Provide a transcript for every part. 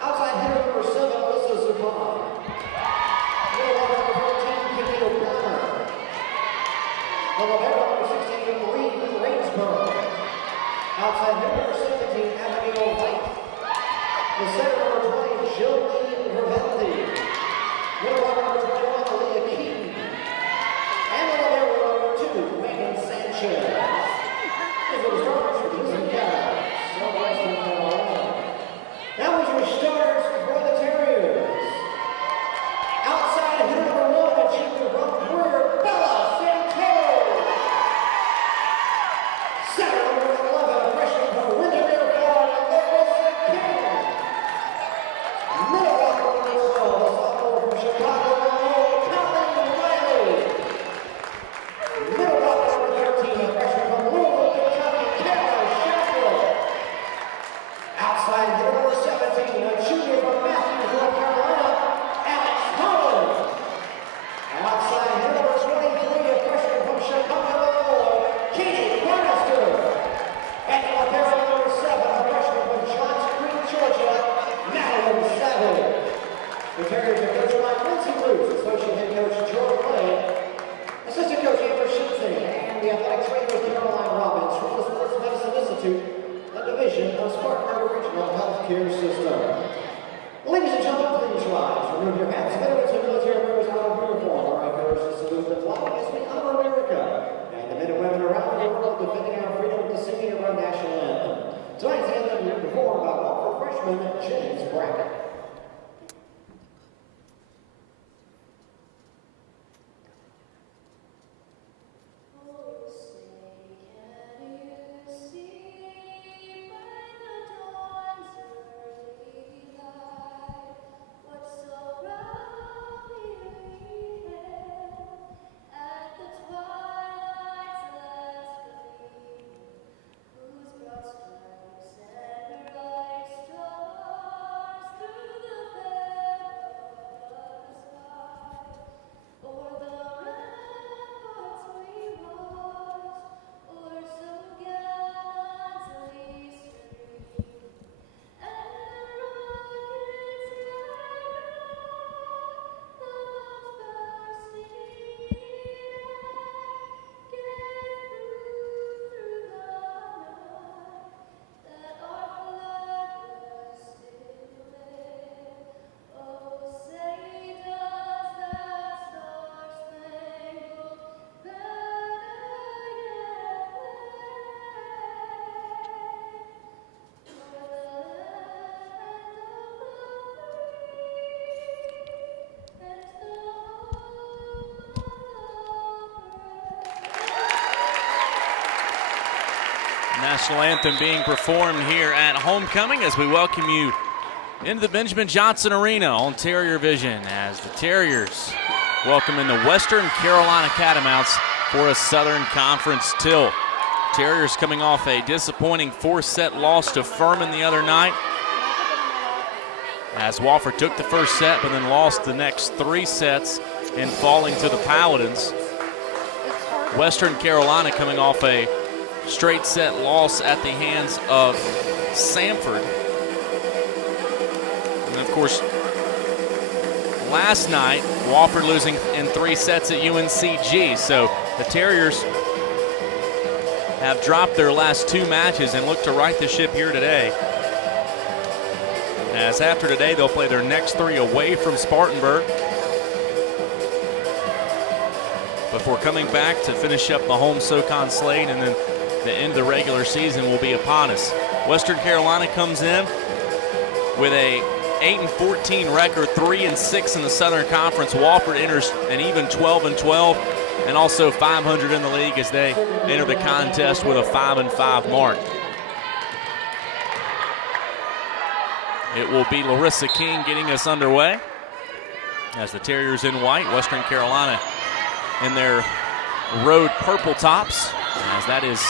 Outside hitter number 7, Alyssa Zupan. Middle blocker number 14, Kimmy O'Connor. The libero number 16, Marie Rainsborough. Outside hitter number 17, Abigail White. The center number 20, Jillian Ravelti. Middle blocker number 21, Aaliyah Keaton. And the libero number 2, Megan Sanchez. These are the starters for Houston Cows. Southwestern Carolina. That was your starters for the Terriers. Outside hitter number 1, achieved the run career, Bella Santos. Center number 11, freshman from Windermere, Florida, Larissa King. Middle blocker number 12, a sophomore from Chicago, Illinois, Colleen Riley. Middle blocker number 13, a freshman from Louisville, Kentucky, Kara Sheffield. Outside hitter number 17, a junior from Matthews, North Carolina, Alex Holland. Outside hitter number 23, a freshman from Chicago, Illinois, Katie Bannister. And the libero number 7, a freshman from Johns Creek, Georgia, Madeline Savage. The Terriers are coached by Quincy Bruce, associate head coach Jordan Lay, assistant coach Amber Shinson, and the athletics trainer Caroline Robbins from the Sports Medicine Institute, a division of Spartanburg Regional Healthcare System. Ladies and gentlemen, please rise. Remove your hats. Veterans and military members out of uniform are encouraged to salute the flag as we honor America and the men and women around the world defending our freedom to sing our national anthem. Tonight's anthem will be performed by Wofford freshman James Brackett. National anthem being performed here at homecoming as we welcome you into the Benjamin Johnson Arena on Terrier Vision as the Terriers welcome in the Western Carolina Catamounts for a Southern Conference tilt. Terriers coming off a disappointing 4-set loss to Furman the other night as Wofford took the first set but then lost the next 3 sets in falling to the Paladins. Western Carolina coming off a straight set loss at the hands of Samford. And of course, last night, Wofford losing in 3 sets at UNCG. So the Terriers have dropped their last 2 matches and look to right the ship here today. As after today, they'll play their next 3 away from Spartanburg before coming back to finish up the home SoCon slate, and then the end of the regular season will be upon us. Western Carolina comes in with a 8-14 record, 3-6 in the Southern Conference. Wofford enters an even 12-12 and also 500 in the league as they enter the contest with a 5-5 mark. It will be Larissa King getting us underway as the Terriers in white, Western Carolina in their road purple tops, as that is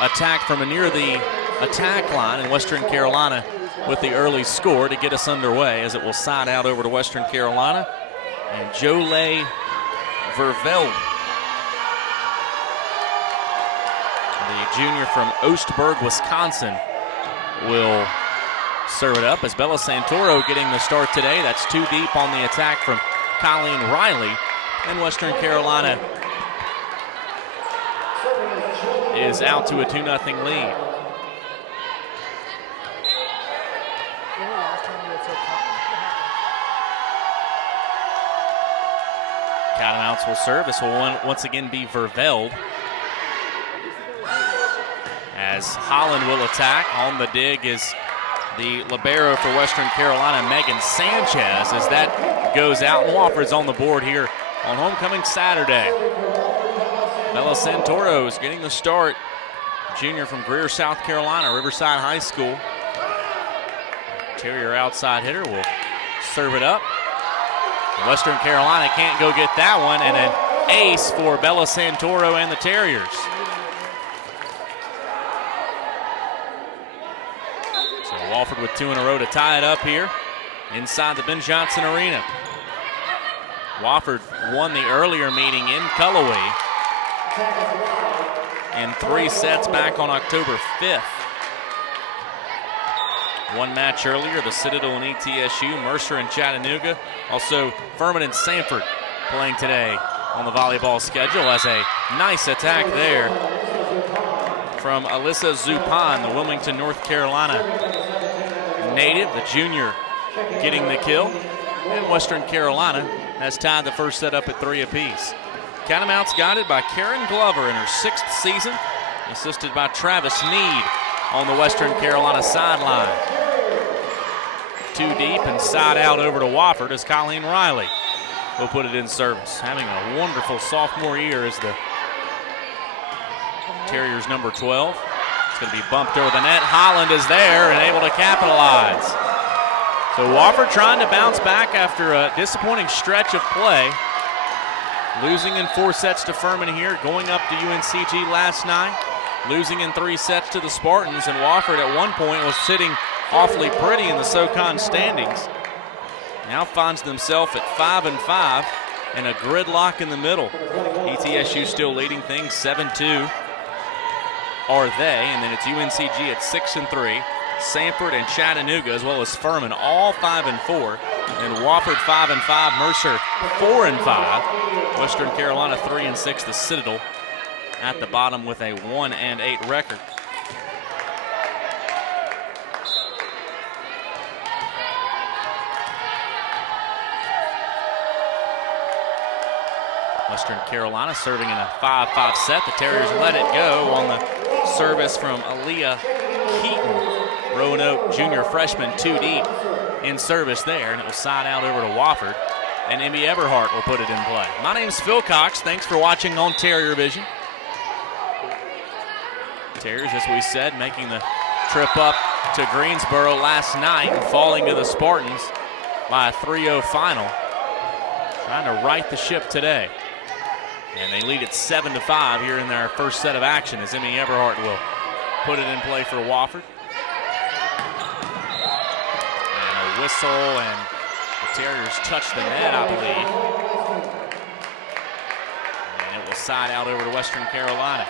attacked from near the attack line, and Western Carolina with the early score to get us underway as it will side out over to Western Carolina. And Jolay Vervel, the junior from Oostburg, Wisconsin, will serve it up as Bella Santoro getting the start today. That's two deep on the attack from Colleen Riley. And Western Carolina is out to a 2-0 lead. Catamounts will serve. This will once again be Vervelde. As Holland will attack. On the dig is the libero for Western Carolina, Megan Sanchez, as that goes out. Wofford's on the board here on homecoming Saturday. Bella Santoro is getting the start. Junior from Greer, South Carolina, Riverside High School. Terrier outside hitter will serve it up. Western Carolina can't go get that one, and an ace for Bella Santoro and the Terriers. So Wofford with two in a row to tie it up here inside the Ben Johnson Arena. Wofford won the earlier meeting in Cullowhee in 3 sets back on October 5th. One match earlier, the Citadel and ETSU, Mercer and Chattanooga. Also, Furman and Sanford playing today on the volleyball schedule. As a nice attack there from Alyssa Zupan, the Wilmington, North Carolina native, the junior, getting the kill. And Western Carolina has tied the first set up at 3 apiece. Catamounts guided by Karen Glover in her 6th season, assisted by Travis Need on the Western Carolina sideline. Two deep and side out over to Wofford as Colleen Riley will put it in service. Having a wonderful sophomore year as the Terriers number 12. It's going to be bumped over the net. Holland is there and able to capitalize. So Wofford trying to bounce back after a disappointing stretch of play. Losing in 4 sets to Furman here, going up to UNCG last night. Losing in 3 sets to the Spartans, and Wofford at one point was sitting awfully pretty in the SoCon standings. Now finds themselves at 5-5 and a gridlock in the middle. ETSU still leading things 7-2 are they, and then it's UNCG at 6-3. Sanford and Chattanooga, as well as Furman, all 5-4. And Wofford 5-5, Mercer 4-5. Western Carolina 3-6, the Citadel at the bottom with a 1-8 record. Western Carolina serving in a 5-5 set. The Terriers let it go on the service from Aaliyah Keaton. Roanoke junior freshman, 2 deep in service there, and it will side out over to Wofford, and Emmy Eberhardt will put it in play. My name's Phil Cox. Thanks for watching on Terrier Vision. Terriers, as we said, making the trip up to Greensboro last night and falling to the Spartans by a 3-0 final. Trying to right the ship today. And they lead it 7-5 here in their first set of action as Emmy Eberhardt will put it in play for Wofford. And a whistle, and the Terriers touch the net, I believe. And it will side out over to Western Carolina.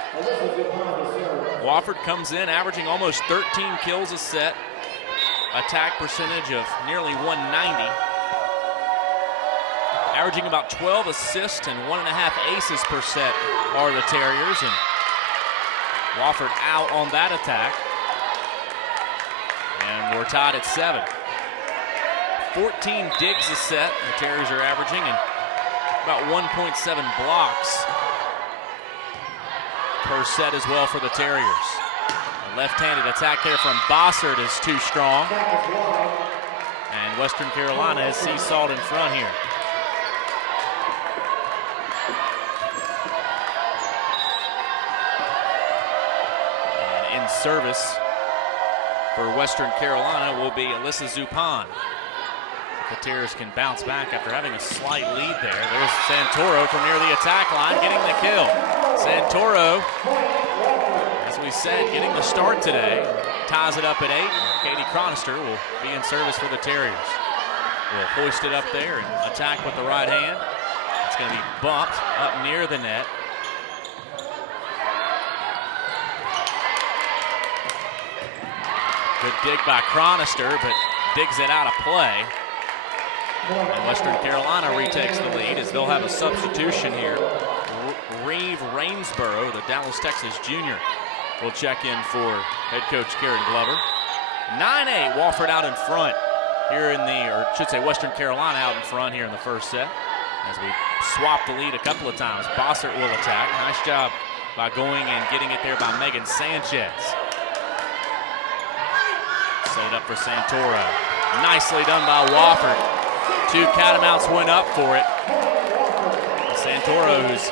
Wofford comes in averaging almost 13 kills a set. Attack percentage of nearly 190. Averaging about 12 assists and 1.5 aces per set are the Terriers, and Wofford out on that attack. And we're tied at 7. 14 digs a set the Terriers are averaging, and about 1.7 blocks per set as well for the Terriers. A left-handed attack there from Bossert is too strong. And Western Carolina has seesawed in front here. Service for Western Carolina will be Alyssa Zupan. The Terriers can bounce back after having a slight lead there. There's Santoro from near the attack line getting the kill. Santoro, as we said, getting the start today. Ties it up at 8. Katie Chronister will be in service for the Terriers. Will hoist it up there and attack with the right hand. It's going to be bumped up near the net. Good dig by Chronister, but digs it out of play. And Western Carolina retakes the lead as they'll have a substitution here. Reeve Rainsborough, the Dallas, Texas junior, will check in for head coach Karen Glover. 9-8, Wofford out in front here in the, or should say Western Carolina out in front here in the first set. As we swap the lead a couple of times, Bossert will attack. Nice job by going and getting it there by Megan Sanchez. Set it up for Santoro. Nicely done by Wofford. 2 catamounts went up for it. Santoro, who's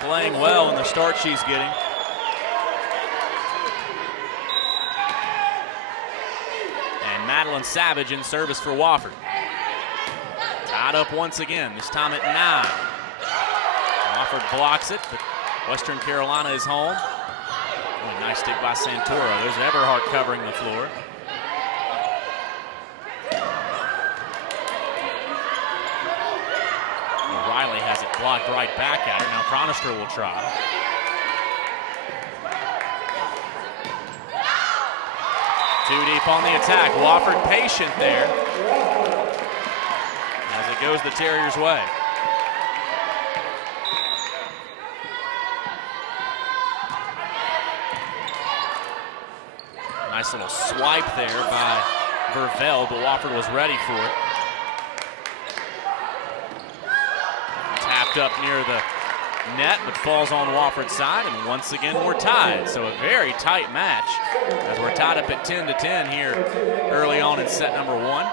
playing well in the start she's getting. And Madeline Savage in service for Wofford. Tied up once again, this time at 9. Wofford blocks it, but Western Carolina is home. Oh, nice stick by Santoro. There's Eberhardt covering the floor. Riley has it blocked right back at her. Now Chronister will try. Too deep on the attack. Wofford patient there. As it goes the Terriers' way. Nice little swipe there by Vervelle, but Wofford was ready for it. Tapped up near the net, but falls on Wofford's side, and once again we're tied. So a very tight match as we're tied up at 10-10 here early on in set number 1.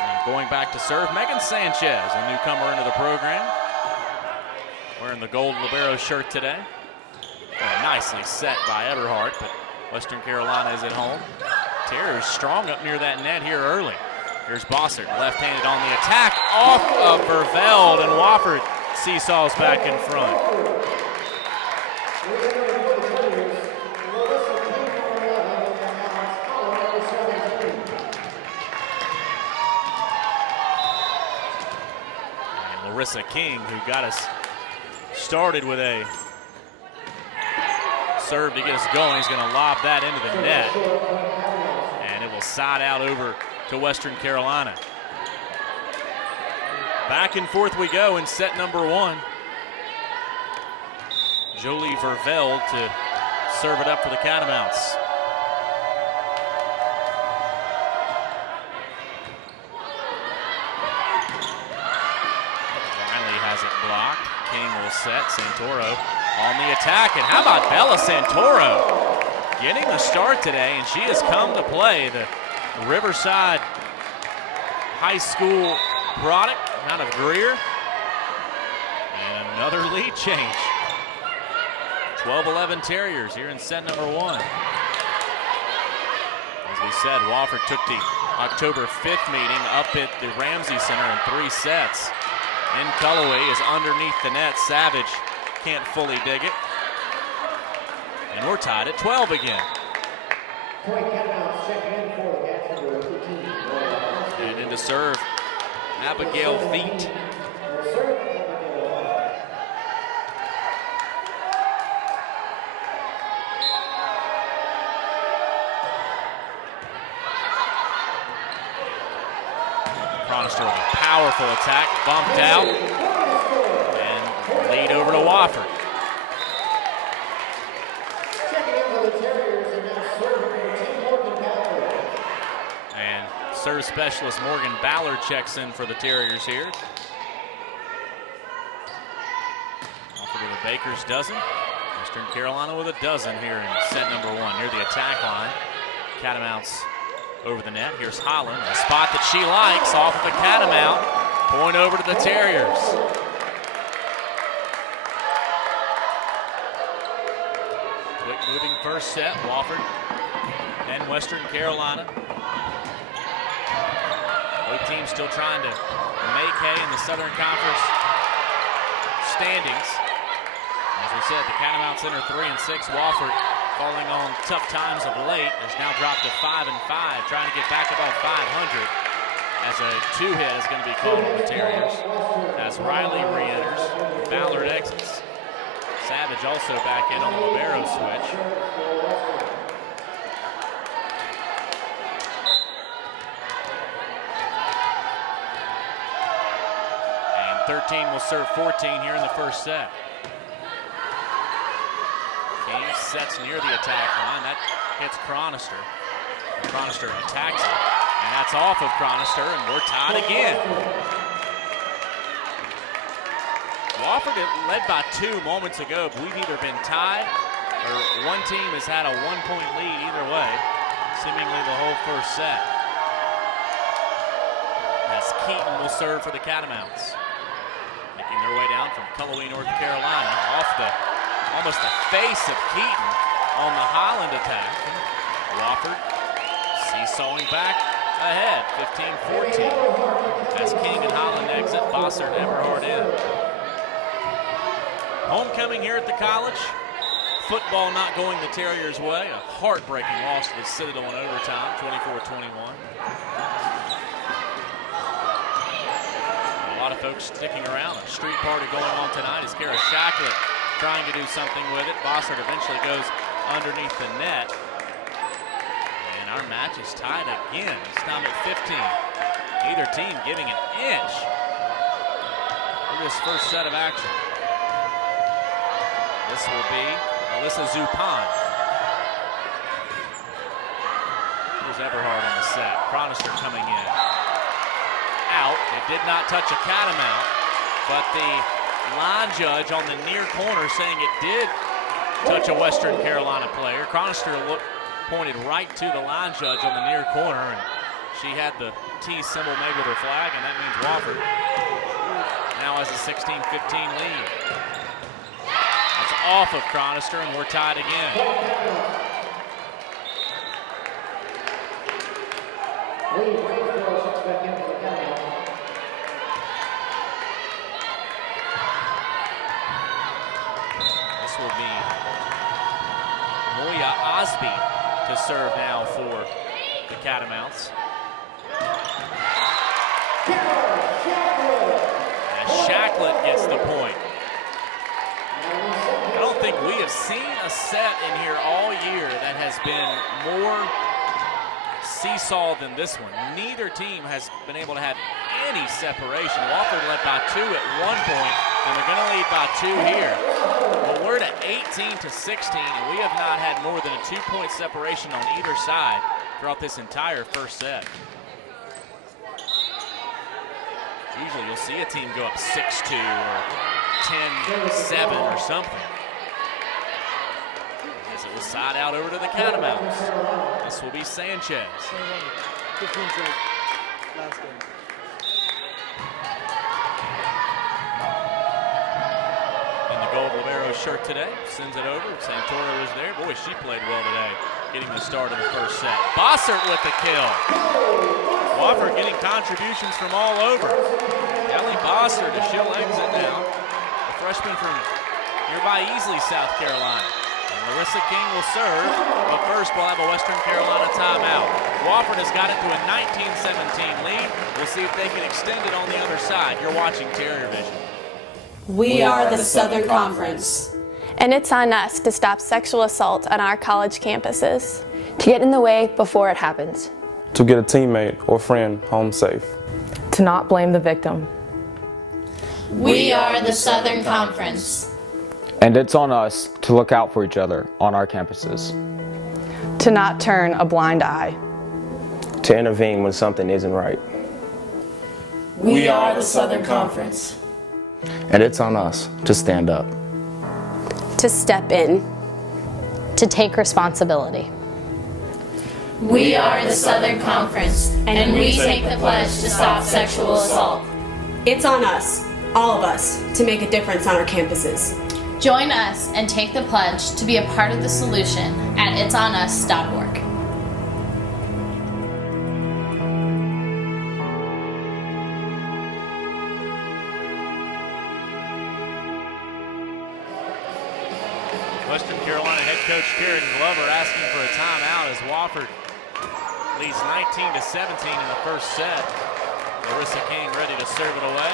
And going back to serve, Megan Sanchez, a newcomer into the program, wearing the gold libero shirt today. Nicely set by Eberhardt, but Western Carolina is at home. Terriers strong up near that net here early. Here's Bossert, left-handed on the attack, off of Vervelde, and Wofford seesaws back in front. And Larissa King, who got us started with a serve to get us going. He's going to lob that into the net, and it will side out over to Western Carolina. Back and forth we go in set number 1. Jolie Vervelde to serve it up for the Catamounts. Riley has it blocked. King will set. Santoro on the attack, and how about Bella Santoro getting the start today, and she has come to play. The Riverside High School product out of Greer, and another lead change. 12-11 Terriers here in set number 1. As we said, Wofford took the October 5th meeting up at the Ramsey Center in 3 sets. In Culloway is underneath the net. Savage can't fully dig it. And we're tied at 12 again. And into serve, Abigail Feet. Chronister with a powerful attack, bumped out, and lead over to Wofford. And serve specialist Morgan Ballard checks in for the Terriers here. Wofford with a baker's dozen. Western Carolina with a dozen here in set number 1 near the attack line. Catamounts over the net. Here's Holland, a spot that she likes off of the Catamount. Point over to the Terriers. Quick moving first set, Wofford and Western Carolina. Both teams still trying to make hay in the Southern Conference standings. As we said, the Catamounts enter 3-6. Wofford, falling on tough times of late, has now dropped to 5-5, trying to get back above 500. As a 2-hit is going to be called on the Terriers. As Riley re-enters, Ballard exits. Savage also back in on the libero switch. 13 will serve 14 here in the first set. King sets near the attack line. That hits Chronister. Chronister attacks it, and that's off of Chronister, and we're tied again. Wofford led by 2 moments ago, but we've either been tied or one team has had a 1-point lead either way, seemingly the whole first set. As Keaton will serve for the Catamounts. Making their way down from Cullowhee, North Carolina, off almost the face of Keaton on the Highland attack. Wofford seesawing back ahead, 15-14. As King and Highland exit, Bossert and Eberhard in. Homecoming here at the college. Football not going the Terriers' way. A heartbreaking loss to the Citadel in overtime, 24-21. A lot of folks sticking around. A street party going on tonight as Kara Shacklet trying to do something with it. Bossert eventually goes underneath the net. And our match is tied again. It's time at 15. Either team giving an inch for this first set of action. This will be Alyssa Zupan. Here's Eberhard on the set. Chronister coming in. Out. It did not touch a Catamount, but the line judge on the near corner saying it did touch a Western Carolina player. Chronister pointed right to the line judge on the near corner, and she had the T symbol made with her flag, and that means Wofford now has a 16-15 lead. That's off of Chronister, and we're tied again. This will be Moya Osby to serve now for the Catamounts. As Shacklet gets the point. I don't think we have seen a set in here all year that has been more seesaw than this one. Neither team has been able to have any separation. Wofford led by 2 at one point, and they're going to lead by 2 here. But we're to 18-16, and we have not had more than a 2-point separation on either side throughout this entire first set. Usually you'll see a team go up 6-2 or 10-7 or something. As it was side out over to the Catamounts. This will be Sanchez. 15 last game. In the gold libero shirt today, sends it over. Santoro is there. Boy, she played well today, getting the start of the first set. Bossert with the kill. Wofford getting contributions from all over. Ellie Bossert, she'll exit now. A freshman from nearby Easley, South Carolina. And Larissa King will serve, but first we'll have a Western Carolina timeout. Wofford has got it to a 19-17 lead. We'll see if they can extend it on the other side. You're watching Terrier Vision. We are the Southern Conference. And it's on us to stop sexual assault on our college campuses. To get in the way before it happens. To get a teammate or friend home safe. To not blame the victim. We are the Southern Conference. And it's on us to look out for each other on our campuses. To not turn a blind eye. To intervene when something isn't right. We are the Southern Conference. And it's on us to stand up. To step in. To take responsibility. We are the Southern Conference, and we take the pledge to stop sexual assault. It's on us, all of us, to make a difference on our campuses. Join us and take the pledge to be a part of the solution at itsonus.org. Western Carolina head coach Karen Glover asking for a timeout as Wofford leads 19-17 in the first set. Larissa King ready to serve it away.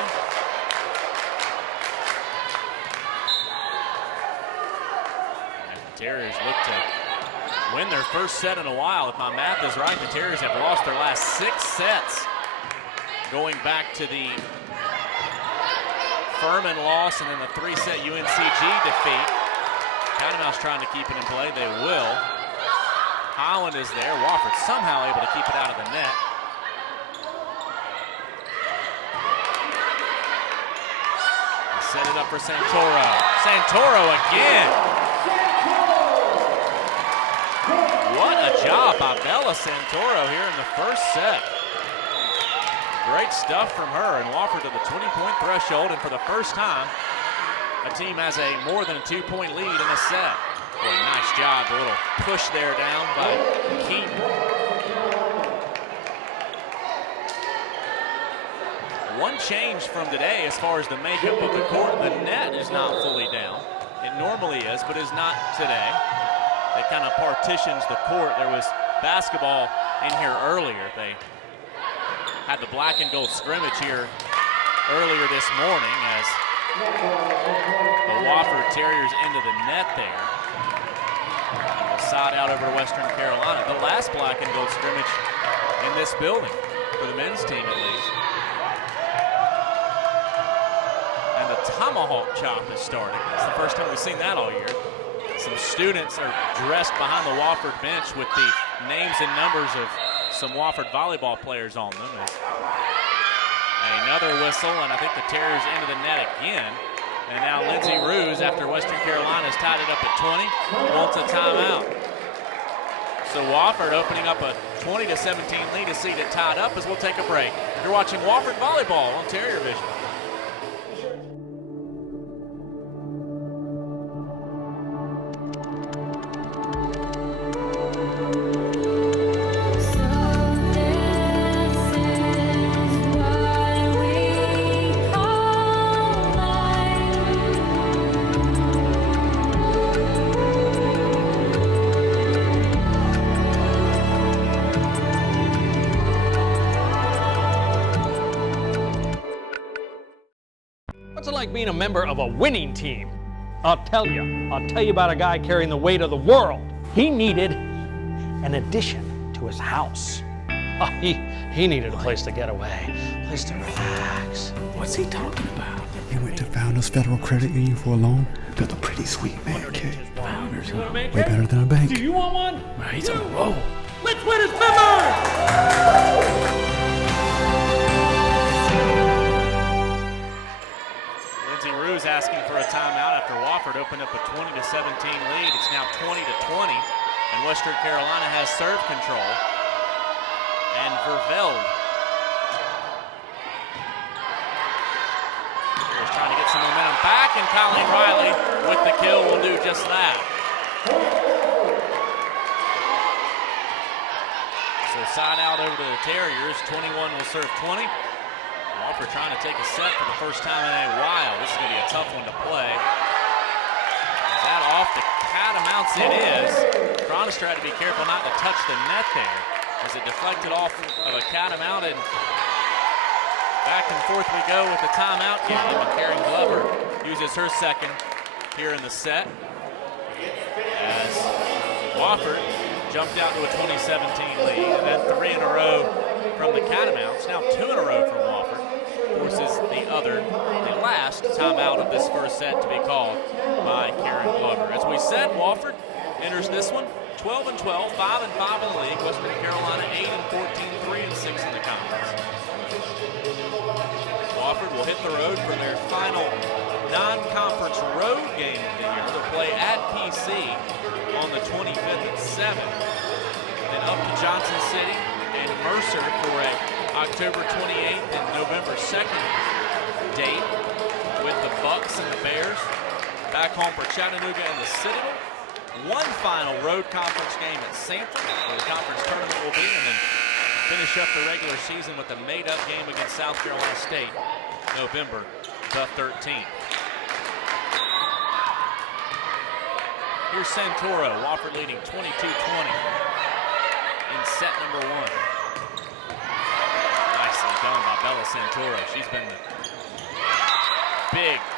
And the Terriers look to win their first set in a while. If my math is right, the Terriers have lost their last 6 sets going back to the Furman loss and then the 3-set UNCG defeat. Catamounts trying to keep it in play. They will. Holland is there. Wofford somehow able to keep it out of the net. They set it up for Santoro. Santoro again. What a job by Bella Santoro here in the first set. Great stuff from her, and Wofford to the 20-point threshold, and for the first time, a team has a more than a 2-point lead in a set. Boy, nice job, a little push there down by Keaton. One change from today as far as the makeup of the court. The net is not fully down. It normally is, but is not today. They kind of partitions the court. There was basketball in here earlier. They had the black and gold scrimmage here earlier this morning as the Wofford Terriers into the net there. And the side out over to Western Carolina. The last black and gold scrimmage in this building, for the men's team at least. And the tomahawk chop is starting. It's the first time we've seen that all year. Some students are dressed behind the Wofford bench with the names and numbers of some Wofford volleyball players on them. Another whistle, and I think the Terriers into the net again. And now Lindsey Ruse, after Western Carolina's tied it up at 20, wants a timeout. So Wofford opening up a 20-17 lead to see it tied up as we'll take a break. You're watching Wofford Volleyball on Terrier Vision. What's it like being a member of a winning team? I'll tell you about a guy carrying the weight of the world. He needed an addition to his house. Oh, he needed a place to get away, a place to relax. What's he talking about? He went to Founders Federal Credit Union for a loan. Built a pretty sweet man cave. Founders, way better than a bank. Do you want one? He's on a roll. Let's win as members! Ruse asking for a timeout after Wofford opened up a 20-17 lead. It's now 20-20, and Western Carolina has serve control. And Vervelde is trying to get some momentum back, and Colleen Riley with the kill will do just that. So side out over to the Terriers. 21 will serve 20. Wofford trying to take a set for the first time in a while. This is going to be a tough one to play. Is that off the Catamounts? It is. Cronus tried to be careful not to touch the net there as it deflected off of a Catamount, and back and forth we go with the timeout game. And Karen Glover uses her second here in the set as Wofford jumped out to a 20-17 lead, and then 3 in a row from the Catamounts. Now 2 in a row from Wofford. Forces the last timeout of this first set to be called by Karen Glover. As we said, Wofford enters this one 12-12, 5-5 in the league. Western Carolina 8-14, 3-6 in the conference. Wofford will hit the road for their final non-conference road game of the year. They'll play at PC on the 25th at 7. Then up to Johnson City and Mercer for a October 28th and November 2nd date with the Bucks and the Bears. Back home for Chattanooga and the Citadel. One final road conference game at Sanford, where the conference tournament will be, and then finish up the regular season with a made-up game against South Carolina State, November the 13th. Here's Santoro, Wofford leading 22-20 in set number 1. Nicely done by Bella Santoro. She's been the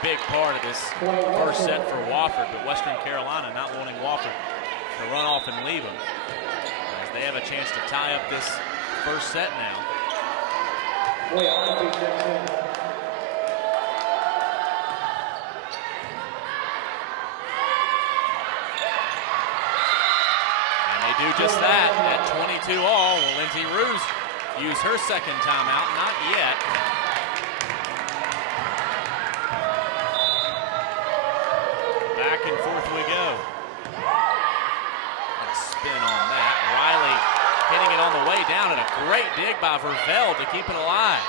big part of this first set for Wofford, but Western Carolina not wanting Wofford to run off and leave them, as they have a chance to tie up this first set now. just that at 22 all. Will Lindsey Ruse use her second timeout? Not yet. Back and forth we go. A spin on that. Riley hitting it on the way down, and a great dig by Vervelde to keep it alive.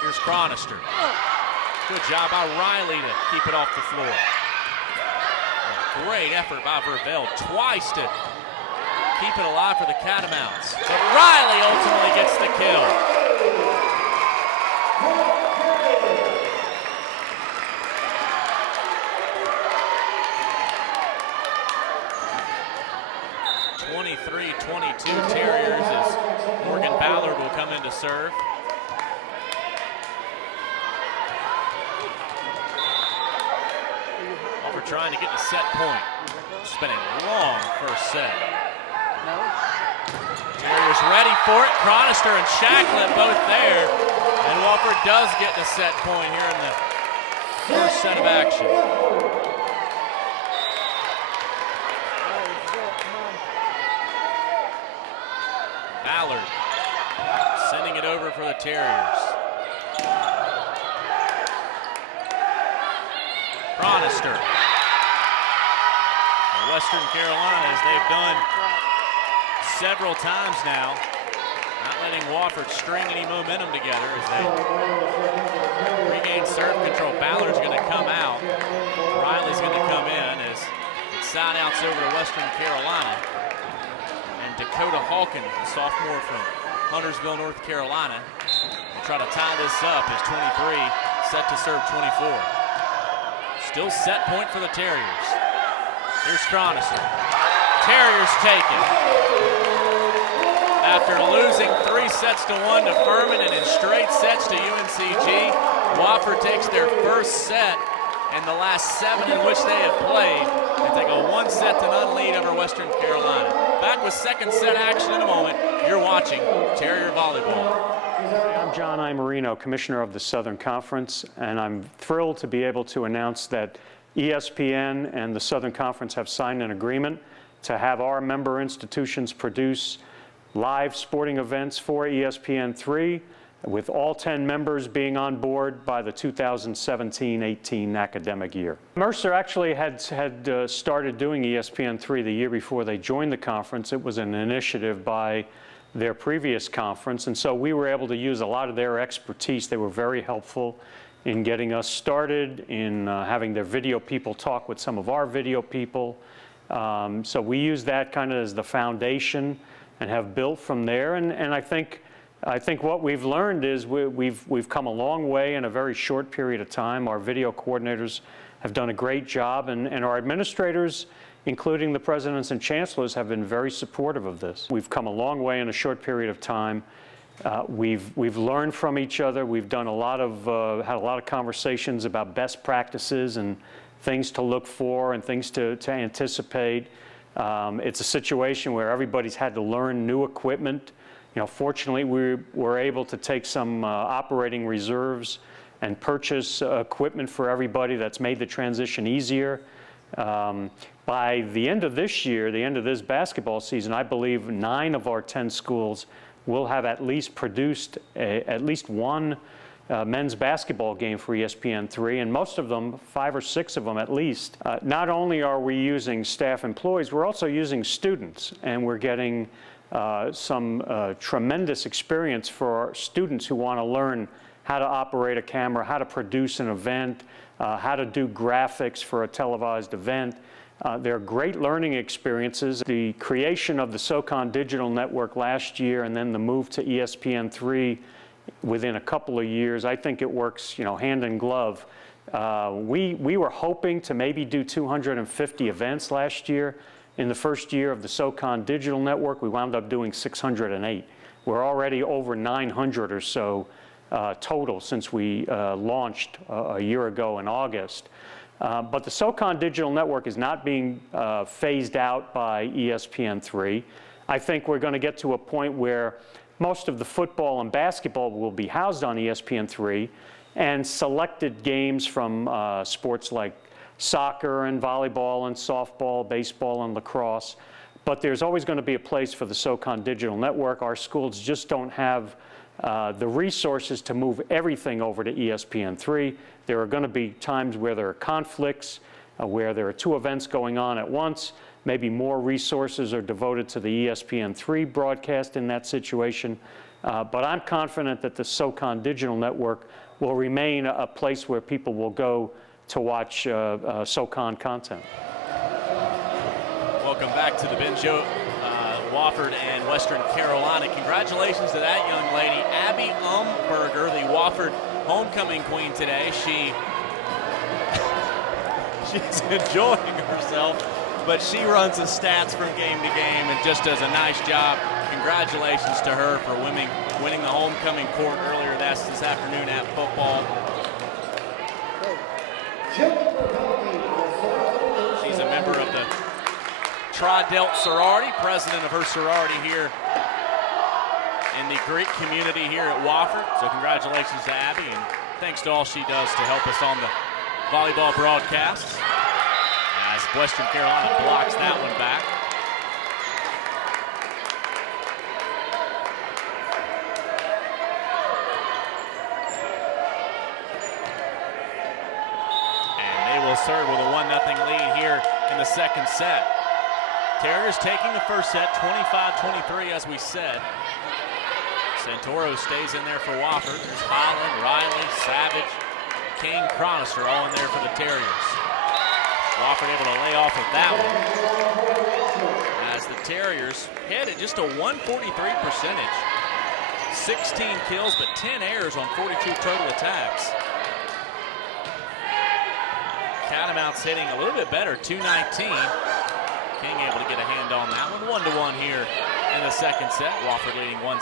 Here's Cronister. Good job by Riley to keep it off the floor. A great effort by Vervelde twice to keep it alive for the Catamounts. But Riley ultimately gets the kill. (23-22) Terriers as Morgan Ballard will come in to serve. Wofford trying to get the set point. It's been a long first set. Terriers ready for it. Cronister and Shacklett both there. And Wofford does get the set point here in the first set of action. Ballard sending it over for the Terriers. Cronister. Western Carolina, as they've done several times now, not letting Wofford string any momentum together as they regain serve control. Ballard's going to come out. Riley's going to come in as it side outs over to Western Carolina. And Dakota Halkin, a sophomore from Huntersville, North Carolina, will try to tie this up as 23 set to serve 24. Still set point for the Terriers. Here's Cronister. Terriers take it. After losing 3-1 to Furman and in straight sets to UNCG, Wofford takes their first set in the last 7 in which they have played and take a 1-0 lead over Western Carolina. Back with second set action in a moment. You're watching Terrier Volleyball. I'm John Imerino, Commissioner of the Southern Conference, and I'm thrilled to be able to announce that ESPN and the Southern Conference have signed an agreement to have our member institutions produce live sporting events for ESPN3, with all 10 members being on board by the 2017-18 academic year. Mercer actually had started doing ESPN3 the year before they joined the conference. It was an initiative by their previous conference, and so we were able to use a lot of their expertise. They were very helpful in getting us started, in having their video people talk with some of our video people. So we use that kind of as the foundation and have built from there. And I think what we've learned is we've come a long way in a very short period of time. Our video coordinators have done a great job, and our administrators, including the presidents and chancellors, have been very supportive of this. We've come a long way in a short period of time. We've learned from each other. We've done had a lot of conversations about best practices and things to look for and things to anticipate. It's a situation where everybody's had to learn new equipment. You know, fortunately, we were able to take some operating reserves and purchase equipment for everybody that's made the transition easier. By the end of this year, the end of this basketball season, I believe 9 of our 10 schools will have at least produced at least one men's basketball game for ESPN3, and most of them, 5 or 6 of them at least. Not only are we using staff employees, we're also using students, and we're getting some tremendous experience for our students who want to learn how to operate a camera, how to produce an event, how to do graphics for a televised event. They're great learning experiences. The creation of the SoCon Digital Network last year and then the move to ESPN3 within a couple of years, I think it works, you know, hand in glove. We were hoping to maybe do 250 events last year. In the first year of the SoCon Digital Network, we wound up doing 608. We're already over 900 or so total since we launched a year ago in August. But the SoCon Digital Network is not being phased out by ESPN3. I think we're going to get to a point where most of the football and basketball will be housed on ESPN3, and selected games from sports like soccer and volleyball and softball, baseball and lacrosse, but there's always going to be a place for the SoCon Digital Network. Our schools just don't have the resources to move everything over to ESPN3. There are going to be times where there are conflicts, where there are 2 events going on at once. Maybe more resources are devoted to the ESPN3 broadcast in that situation. But I'm confident that the SoCon Digital Network will remain a place where people will go to watch SoCon content. Welcome back to the Ben Show, Wofford and Western Carolina. Congratulations to that young lady, Abby Umberger, the Wofford homecoming queen today. She's enjoying herself, but she runs the stats from game to game and just does a nice job. Congratulations to her for winning the homecoming court earlier this afternoon at football. She's a member of the Tri-Delt sorority, president of her sorority here in the Greek community here at Wofford. So congratulations to Abby, and thanks to all she does to help us on the volleyball broadcasts as Western Carolina blocks that one back. And they will serve with a 1-0 lead here in the second set. Terriers taking the first set, 25-23, as we said. Santoro stays in there for Wofford. There's Holland, Riley, Savage, King, Chronister all in there for the Terriers. Wofford able to lay off of that one. As the Terriers head at just a 143 percentage. 16 kills, but 10 errors on 42 total attacks. Catamounts hitting a little bit better, 219. King able to get a hand on that one. 1-1 here in the second set. Wofford leading 1-0.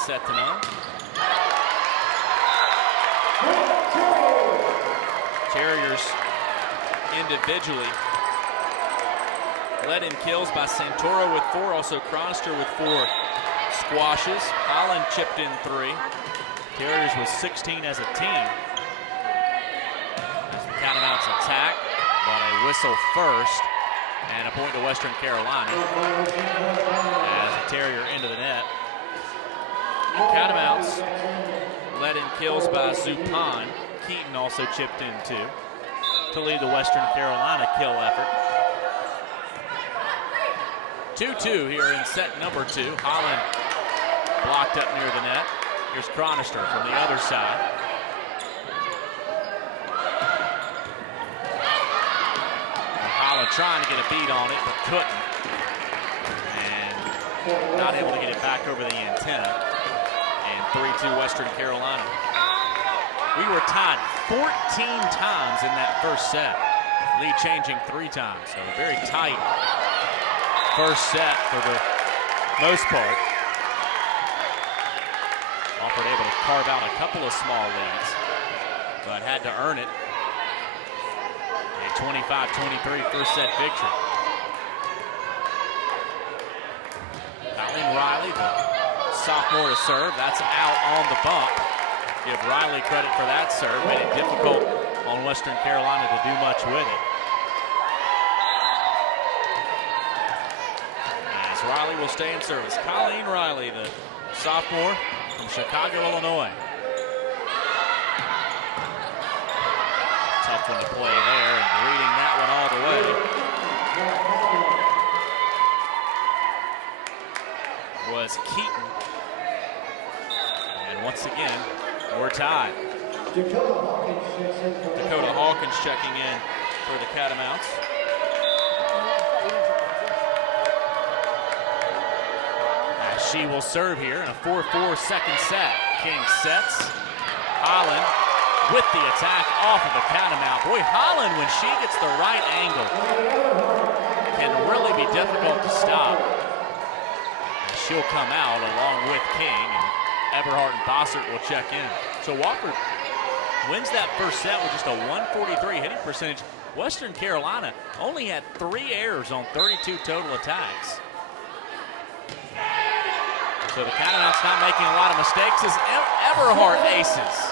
Terriers individually led in kills by Santoro with 4, also Chronister with 4 squashes. Holland chipped in 3. Terriers with 16 as a team. As the Catamounts attack, but a whistle first. And a point to Western Carolina as a Terrier into the net. Catamounts led in kills by Zupan. Keaton also chipped in 2 to lead the Western Carolina kill effort. 2-2 here in set number 2. Holland blocked up near the net. Here's Chronister from the other side. Trying to get a beat on it, but couldn't. And not able to get it back over the antenna. And 3-2 Western Carolina. We were tied 14 times in that first set. Lead changing 3 times. So a very tight first set for the most part. Wofford able to carve out a couple of small leads, but had to earn it. 25-23 first set victory. Colleen Riley, the sophomore to serve. That's out on the bump. Give Riley credit for that serve. Made it difficult on Western Carolina to do much with it. As Riley will stay in service. Colleen Riley, the sophomore from Chicago, Illinois. Tough one to play there, and reading that one all the way. Was Keaton. And once again, we're tied. Dakota Hawkins checking in for the Catamounts. As she will serve here in a 4-4 second set. King sets. Holland with the attack off of the Catamount. Boy, Holland, when she gets the right angle, can really be difficult to stop. She'll come out along with King, and Eberhardt and Bossert will check in. So Wofford wins that first set with just a 143 hitting percentage. Western Carolina only had 3 errors on 32 total attacks. So the Catamount's not making a lot of mistakes as Eberhardt aces.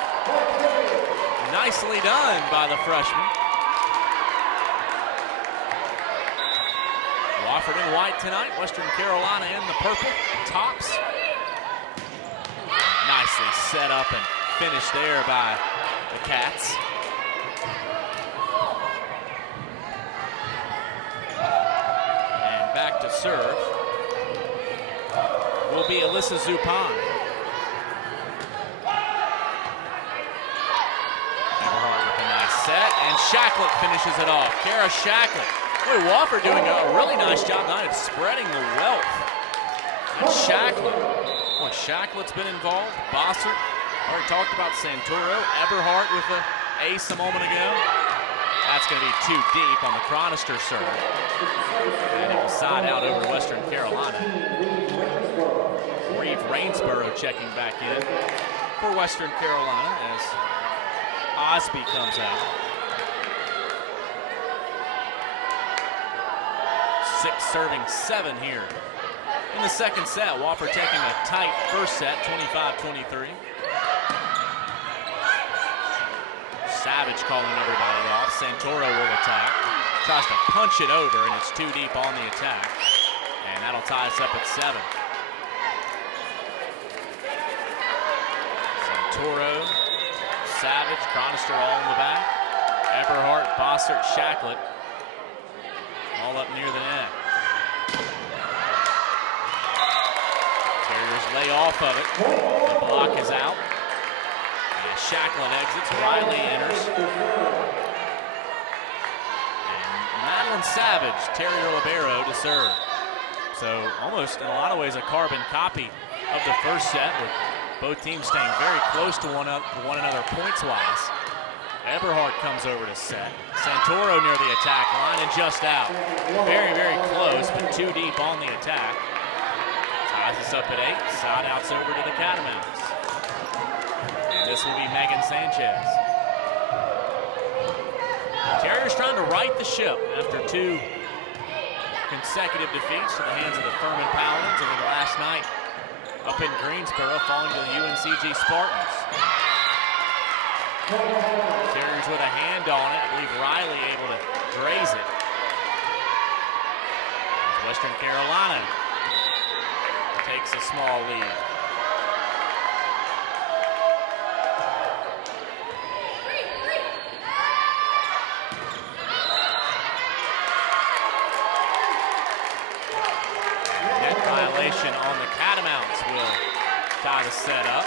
Nicely done by the freshman. Wofford in white tonight, Western Carolina in the purple tops. Nicely set up and finished there by the Cats. And back to serve will be Alyssa Zupan. Everhart with a nice set, and Shacklett finishes it off. Kara Shacklett. Boy, Wofford doing a really nice job tonight of spreading the wealth. And Shacklett. Boy, Shacklett's been involved. Bossert. Already talked about Santoro. Eberhardt with an ace a moment ago. That's going to be too deep on the Chronister serve. And it will side out over Western Carolina. Reeve Rainsborough checking back in for Western Carolina as Osby comes out. 6 serving 7 here in the second set. Wofford taking a tight first set, 25-23. Savage calling everybody off. Santoro will attack. Tries to punch it over, and it's too deep on the attack. And that'll tie us up at 7. Santoro, Savage, Chronister all in the back. Eberhardt, Bossert, Shacklett all up near the net. Terriers lay off of it. The block is out. And Shacklett exits. Riley enters. And Madeline Savage, Terrier libero to serve. So almost in a lot of ways a carbon copy of the first set, with both teams staying very close to one another points-wise. Eberhardt comes over to set. Santoro near the attack line and just out. Very, very close, but too deep on the attack. Ties us up at 8. Side outs over to the Catamounts. And this will be Megan Sanchez. Terriers trying to right the ship after 2 consecutive defeats to the hands of the Furman Paladins, and then last night up in Greensboro, falling to the UNCG Spartans. Terriers with a hand on it. I believe Riley able to graze it. Western Carolina takes a small lead. Net violation on the Catamounts will tie the set up.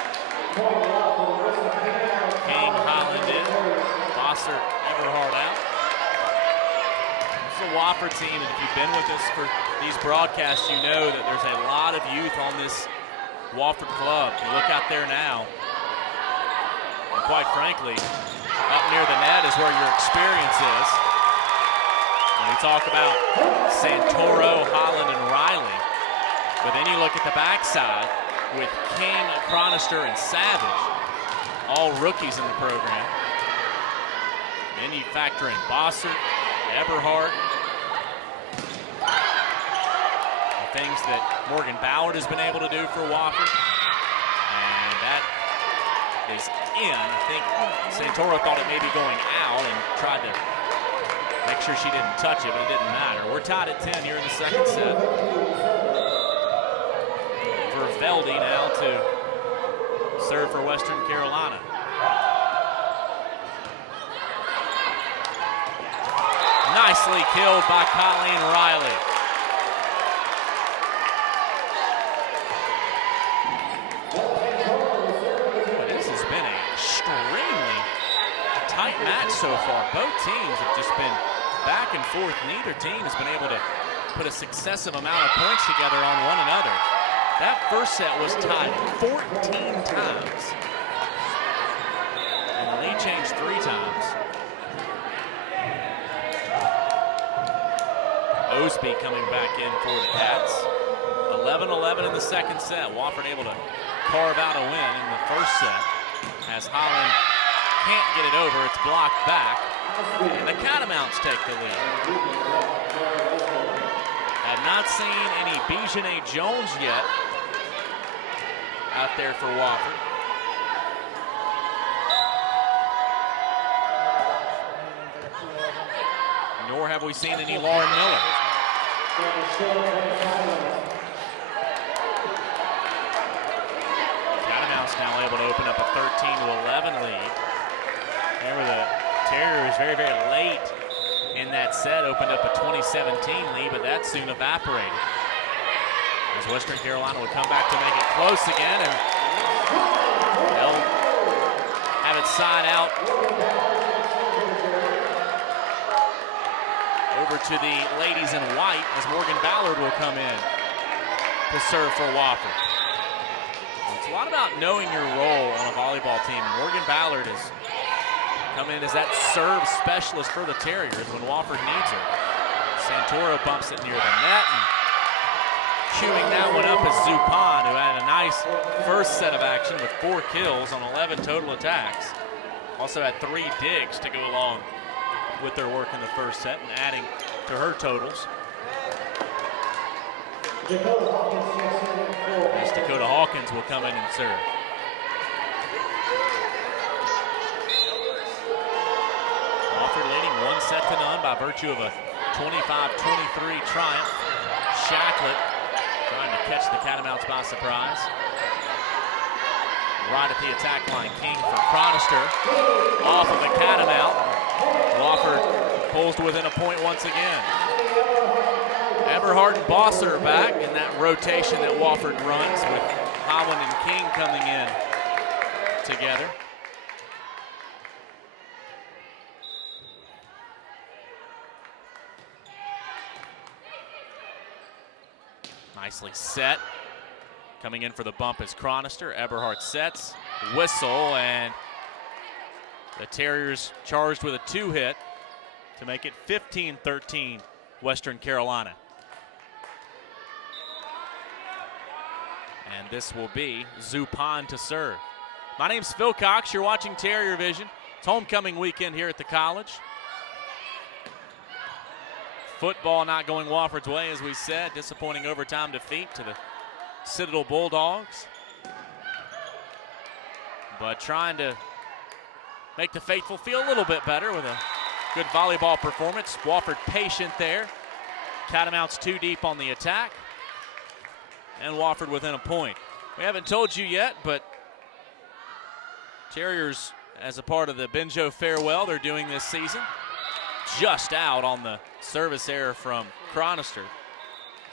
King, Holland in. Bossert, Eberhardt out. This is a Wofford team, and if you've been with us for these broadcasts, you know that there's a lot of youth on this Wofford club. You look out there now, and quite frankly, up near the net is where your experience is. When we talk about Santoro, Holland, and Riley, but then you look at the backside with King, Chronister, and Savage, all rookies in the program. Then you factor in Bossert, Eberhardt, the things that Morgan Ballard has been able to do for Wofford. And that is in. I think Santoro thought it may be going out and tried to make sure she didn't touch it, but it didn't matter. We're tied at 10 here in the second set. Vervelde now to serve for Western Carolina. Nicely killed by Colleen Riley. This has been an extremely tight match so far. Both teams have just been back and forth. Neither team has been able to put a successive amount of points together on one another. That first set was tied 14 times. And the lead changed 3 times. Osby coming back in for the Cats. 11-11 in the second set. Wofford able to carve out a win in the first set. As Holland can't get it over, it's blocked back. And the Catamounts take the lead. Have not seen any Bijane Jones yet out there for Wofford. Nor have we seen any Lauren Miller. Catamounts now able to open up a 13-11 lead. Remember, the Terriers very, very late in that set opened up a 2017 lead, but that soon evaporated. As Western Carolina would come back to make it close again, and they'll have it side out over to the ladies in white as Morgan Ballard will come in to serve for Wofford. It's a lot about knowing your role on a volleyball team. Morgan Ballard is coming in as that serve specialist for the Terriers when Wofford needs her. Santoro bumps it near the net, and queuing that one up is Zupan, who had a nice first set of action with 4 kills on 11 total attacks. Also had 3 digs to go along with their work in the first set and adding to her totals. As Dakota Hawkins will come in and serve. Wofford leading 1-0 by virtue of a 25-23 triumph. Shacklet trying to catch the Catamounts by surprise. Right at the attack line, King for Chronister. Off of the Catamount. Wofford pulls to within a point once again. Eberhardt and Bosser back in that rotation that Wofford runs with Holland and King coming in together. Nicely set. Coming in for the bump is Chronister. Eberhardt sets, whistle, and the Terriers charged with a 2-hit to make it 15-13 Western Carolina. And this will be Zupan to serve. My name's Phil Cox. You're watching Terrier Vision. It's homecoming weekend here at the college. Football not going Wofford's way, as we said. Disappointing overtime defeat to the Citadel Bulldogs. But trying to make the faithful feel a little bit better with a good volleyball performance. Wofford patient there. Catamounts 2 deep on the attack. And Wofford within a point. We haven't told you yet, but Terriers, as a part of the Benjo farewell they're doing this season, just out on the service error from Chronister.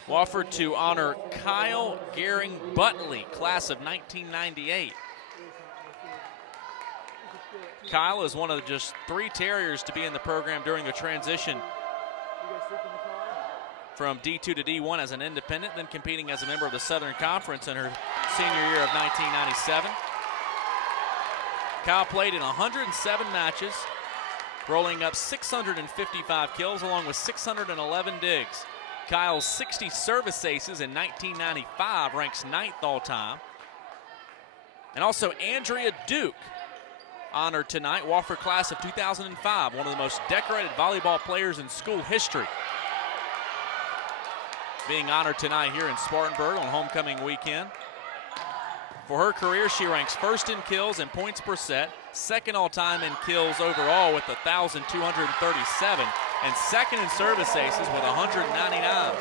Wofford to honor Kyle Gehring Butley, class of 1998. Kyle is one of just 3 Terriers to be in the program during the transition from D2 to D1 as an independent, then competing as a member of the Southern Conference in her senior year of 1997. Kyle played in 107 matches, rolling up 655 kills along with 611 digs. Kyle's 60 service aces in 1995 ranks 9th all time. And also Andrea Duke, honored tonight, Wofford class of 2005, one of the most decorated volleyball players in school history. Being honored tonight here in Spartanburg on homecoming weekend. For her career, she ranks 1st in kills and points per set, 2nd all-time in kills overall with 1,237, and 2nd in service aces with 199.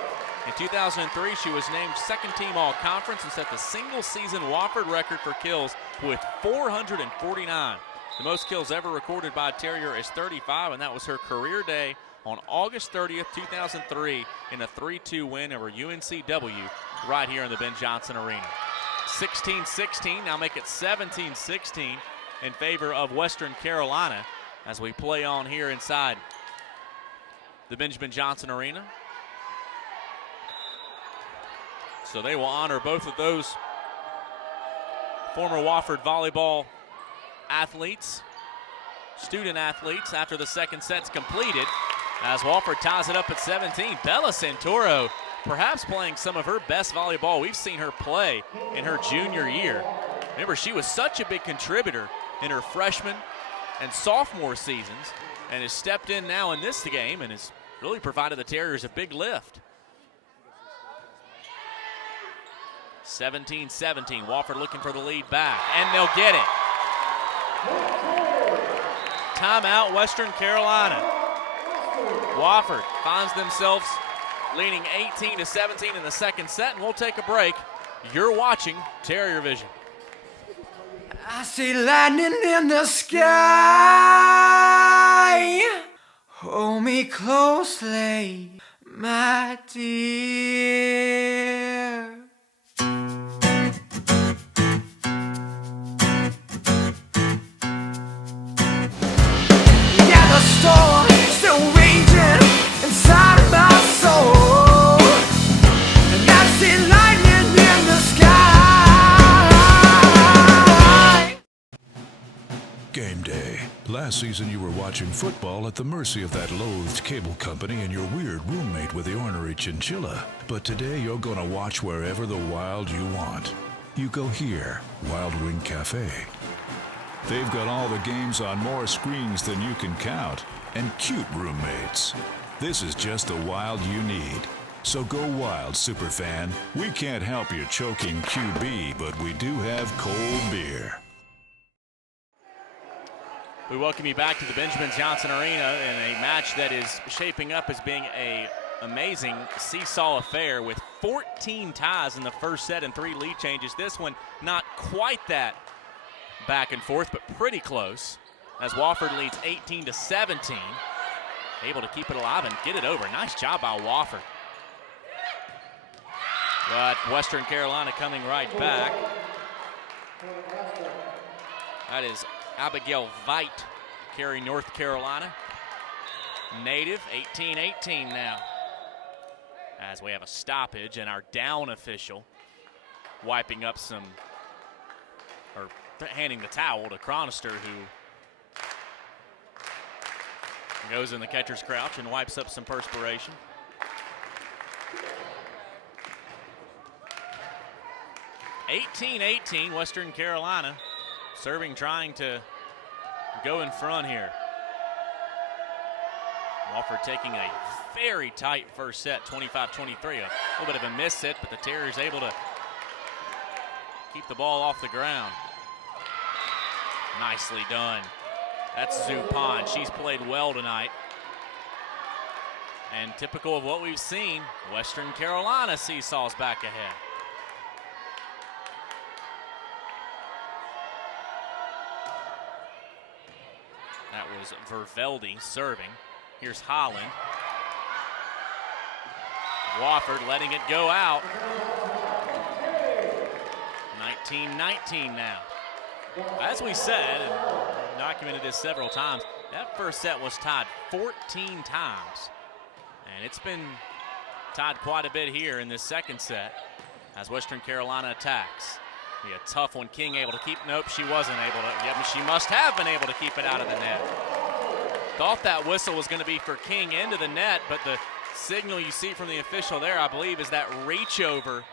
In 2003, she was named 2nd team all-conference and set the single-season Wofford record for kills with 449. The most kills ever recorded by a Terrier is 35, and that was her career day on August 30th, 2003 in a 3-2 win over UNCW right here in the Ben Johnson Arena. 16-16, now make it 17-16 in favor of Western Carolina as we play on here inside the Benjamin Johnson Arena. So they will honor both of those former Wofford volleyball athletes, student athletes, after the second set's completed as Wofford ties it up at 17. Bella Santoro perhaps playing some of her best volleyball we've seen her play in her junior year. Remember, she was such a big contributor in her freshman and sophomore seasons and has stepped in now in this game and has really provided the Terriers a big lift. 17-17, Wofford looking for the lead back, and they'll get it. Timeout, Western Carolina. Wofford finds themselves leading 18-17 in the second set, and we'll take a break. You're watching Terrier Vision. I see lightning in the sky. Hold me closely, my dear. Yeah, the storm still raging inside my soul, and I see lightning in the sky. Game day. Last season you were watching football at the mercy of that loathed cable company and your weird roommate with the ornery chinchilla. But today you're gonna watch wherever the wild you want. You go here, Wild Wing Cafe. They've got all the games on more screens than you can count, and cute roommates. This is just the wild you need. So go wild, superfan. We can't help your choking QB, but we do have cold beer. We welcome you back to the Benjamin Johnson Arena in a match that is shaping up as being an amazing seesaw affair with 14 ties in the first set and 3 lead changes. This one not quite that back and forth, but pretty close as Wofford leads 18-17. Able to keep it alive and get it over. Nice job by Wofford. But Western Carolina coming right back. That is Abigail Veit, Cary, North Carolina. Native, 18-18 now. As we have a stoppage and our down official wiping up some, or handing the towel to Chronister, who goes in the catcher's crouch and wipes up some perspiration. (18-18) Western Carolina. Serving, trying to go in front here. Wofford taking a very tight first set, 25-23. A little bit of a miss hit, but the Terriers able to keep the ball off the ground. Nicely done. That's Zupan. She's played well tonight. And typical of what we've seen, Western Carolina seesaws back ahead. That was Vervelde serving. Here's Holland. Wofford letting it go out. 19-19 now. As we said, and documented this several times, that first set was tied 14 times. And it's been tied quite a bit here in this second set as Western Carolina attacks. Be a tough one. King able to keep. Nope, she wasn't able to. Yeah, she must have been able to keep it out of the net. Thought that whistle was going to be for King into the net, but the signal you see from the official there, I believe, is that reach over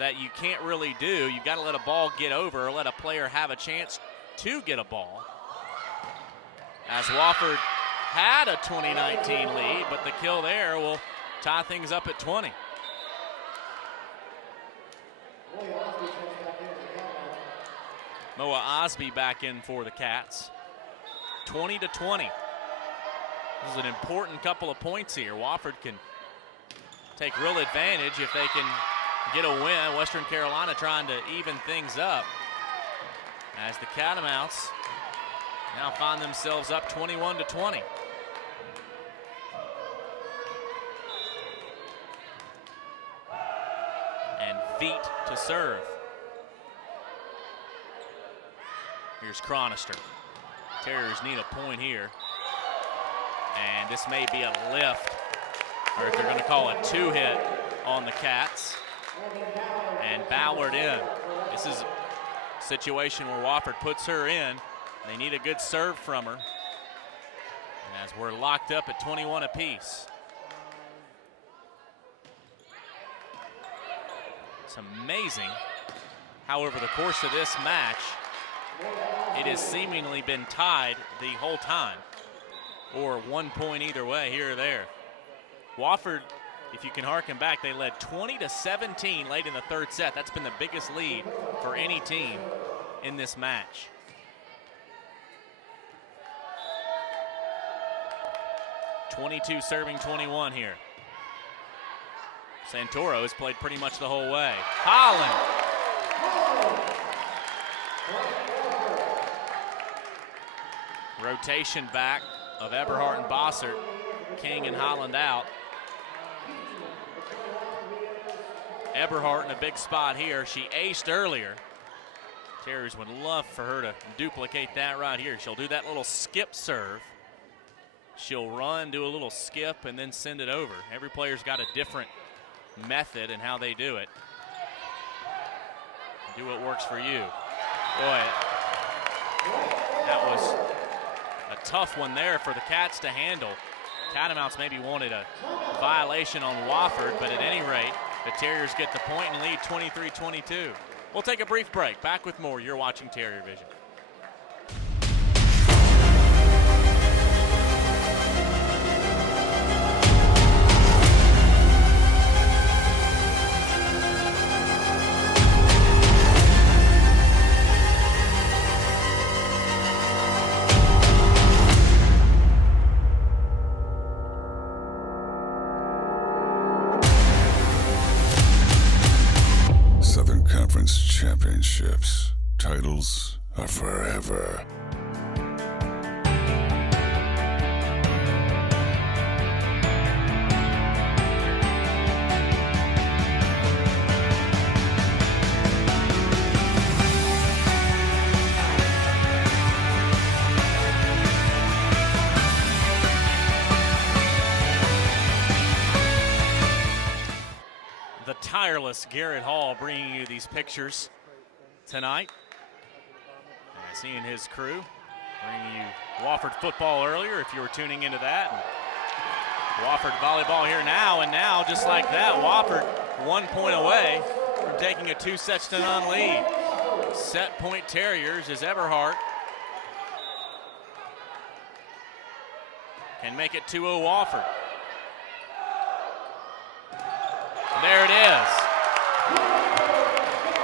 that you can't really do. You've got to let a ball get over or let a player have a chance to get a ball. As Wofford had a 2019 lead, but the kill there will tie things up at 20. Moa Osby back in for the Cats. 20-20. This is an important couple of points here. Wofford can take real advantage if they can get a win. Western Carolina trying to even things up as the Catamounts now find themselves up 21-20. And Feet to serve. Here's Chronister. Terriers need a point here. And this may be a lift, or if they're going to call a two-hit on the Cats. And Ballard in. This is a situation where Wofford puts her in. They need a good serve from her. And as we're locked up at 21 apiece. It's amazing how over the course of this match, it has seemingly been tied the whole time, or 1 point either way, here or there. Wofford, if you can harken back, they led 20-17 late in the third set. That's been the biggest lead for any team in this match. (22 serving 21 here. Santoro has played pretty much the whole way. Holland. Rotation back of Eberhardt and Bossert. King and Holland out. Eberhardt in a big spot here. She aced earlier. Terriers would love for her to duplicate that right here. She'll do that little skip serve. She'll run, do a little skip, and then send it over. Every player's got a different method in how they do it. Do what works for you. Boy, that was a tough one there for the Cats to handle. Catamounts maybe wanted a violation on Wofford, but at any rate, the Terriers get the point and lead 23-22. We'll take a brief break. Back with more. You're watching Terrier Vision. Southern Conference Championships. Titles are forever. The tireless Garrett Hall bringing you these pictures tonight. And seeing his crew bringing you Wofford football earlier if you were tuning into that. And Wofford volleyball here now, and now just like that, Wofford 1 point away from taking a 2-0 lead. Set point Terriers as Eberhardt can make it 2-0 Wofford. There it is.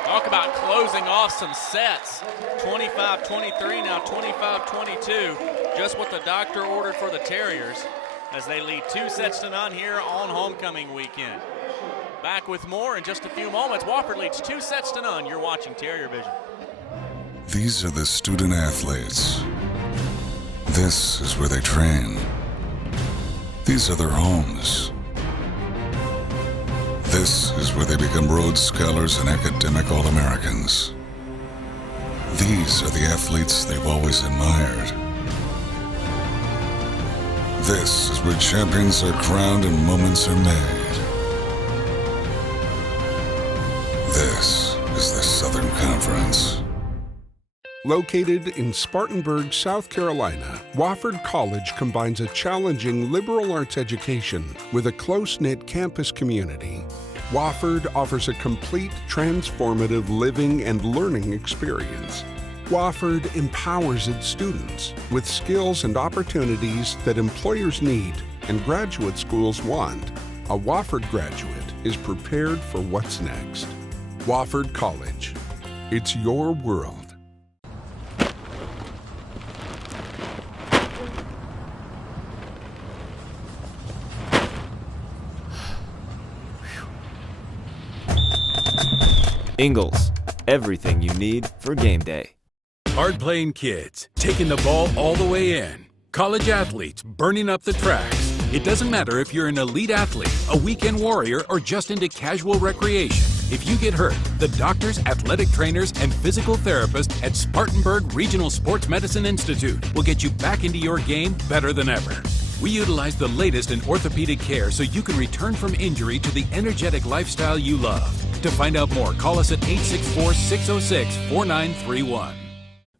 Talk about closing off some sets. 25-23, now 25-22. Just what the doctor ordered for the Terriers as they lead 2-0 here on homecoming weekend. Back with more in just a few moments. Wofford leads 2-0. You're watching Terrier Vision. These are the student athletes. This is where they train. These are their homes. This is where they become Rhodes Scholars and academic All-Americans. These are the athletes they've always admired. This is where champions are crowned and moments are made. This is the Southern Conference. Located in Spartanburg, South Carolina, Wofford College combines a challenging liberal arts education with a close-knit campus community. Wofford offers a complete, transformative living and learning experience. Wofford empowers its students with skills and opportunities that employers need and graduate schools want. A Wofford graduate is prepared for what's next. Wofford College. It's your world. Ingles, everything you need for game day. Hard-playing kids, taking the ball all the way in. College athletes burning up the tracks. It doesn't matter if you're an elite athlete, a weekend warrior, or just into casual recreation. If you get hurt, the doctors, athletic trainers, and physical therapists at Spartanburg Regional Sports Medicine Institute will get you back into your game better than ever. We utilize the latest in orthopedic care so you can return from injury to the energetic lifestyle you love. To find out more, call us at 864-606-4931.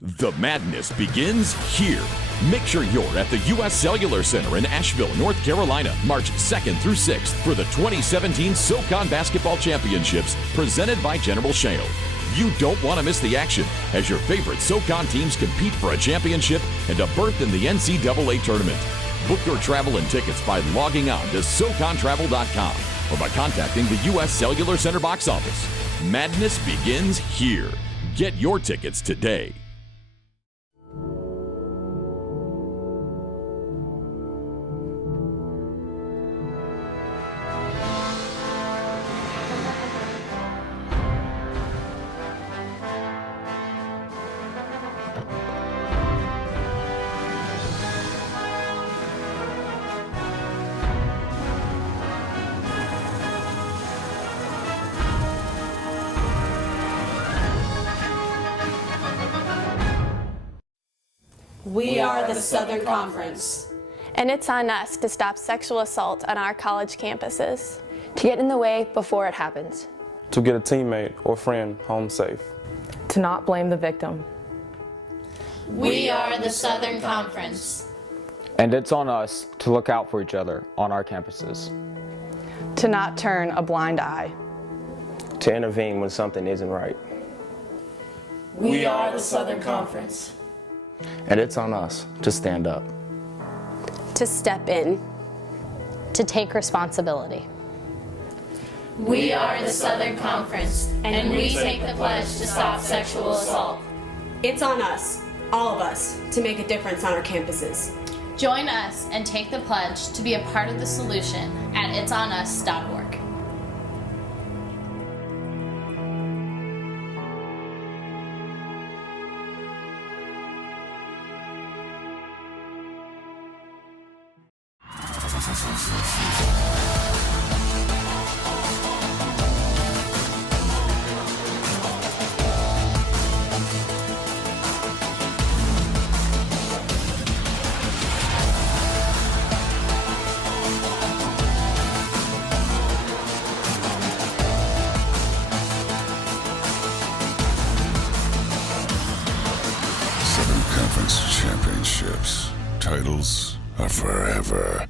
The madness begins here. Make sure you're at the U.S. Cellular Center in Asheville, North Carolina, March 2nd through 6th for the 2017 SoCon Basketball Championships presented by General Shale. You don't want to miss the action as your favorite SoCon teams compete for a championship and a berth in the NCAA tournament. Book your travel and tickets by logging on to SoConTravel.com or by contacting the U.S. Cellular Center box office. Madness begins here. Get your tickets today. We are the Southern Conference. And it's on us to stop sexual assault on our college campuses. To get in the way before it happens. To get a teammate or friend home safe. To not blame the victim. We are the Southern Conference. And it's on us to look out for each other on our campuses. To not turn a blind eye. To intervene when something isn't right. We are the Southern Conference. And it's on us to stand up. To step in. To take responsibility. We are the Southern Conference, and we take the pledge to stop sexual assault. It's on us, all of us, to make a difference on our campuses. Join us and take the pledge to be a part of the solution at itsonus.org. Southern Conference Championships. Titles are forever.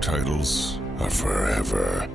Titles are forever.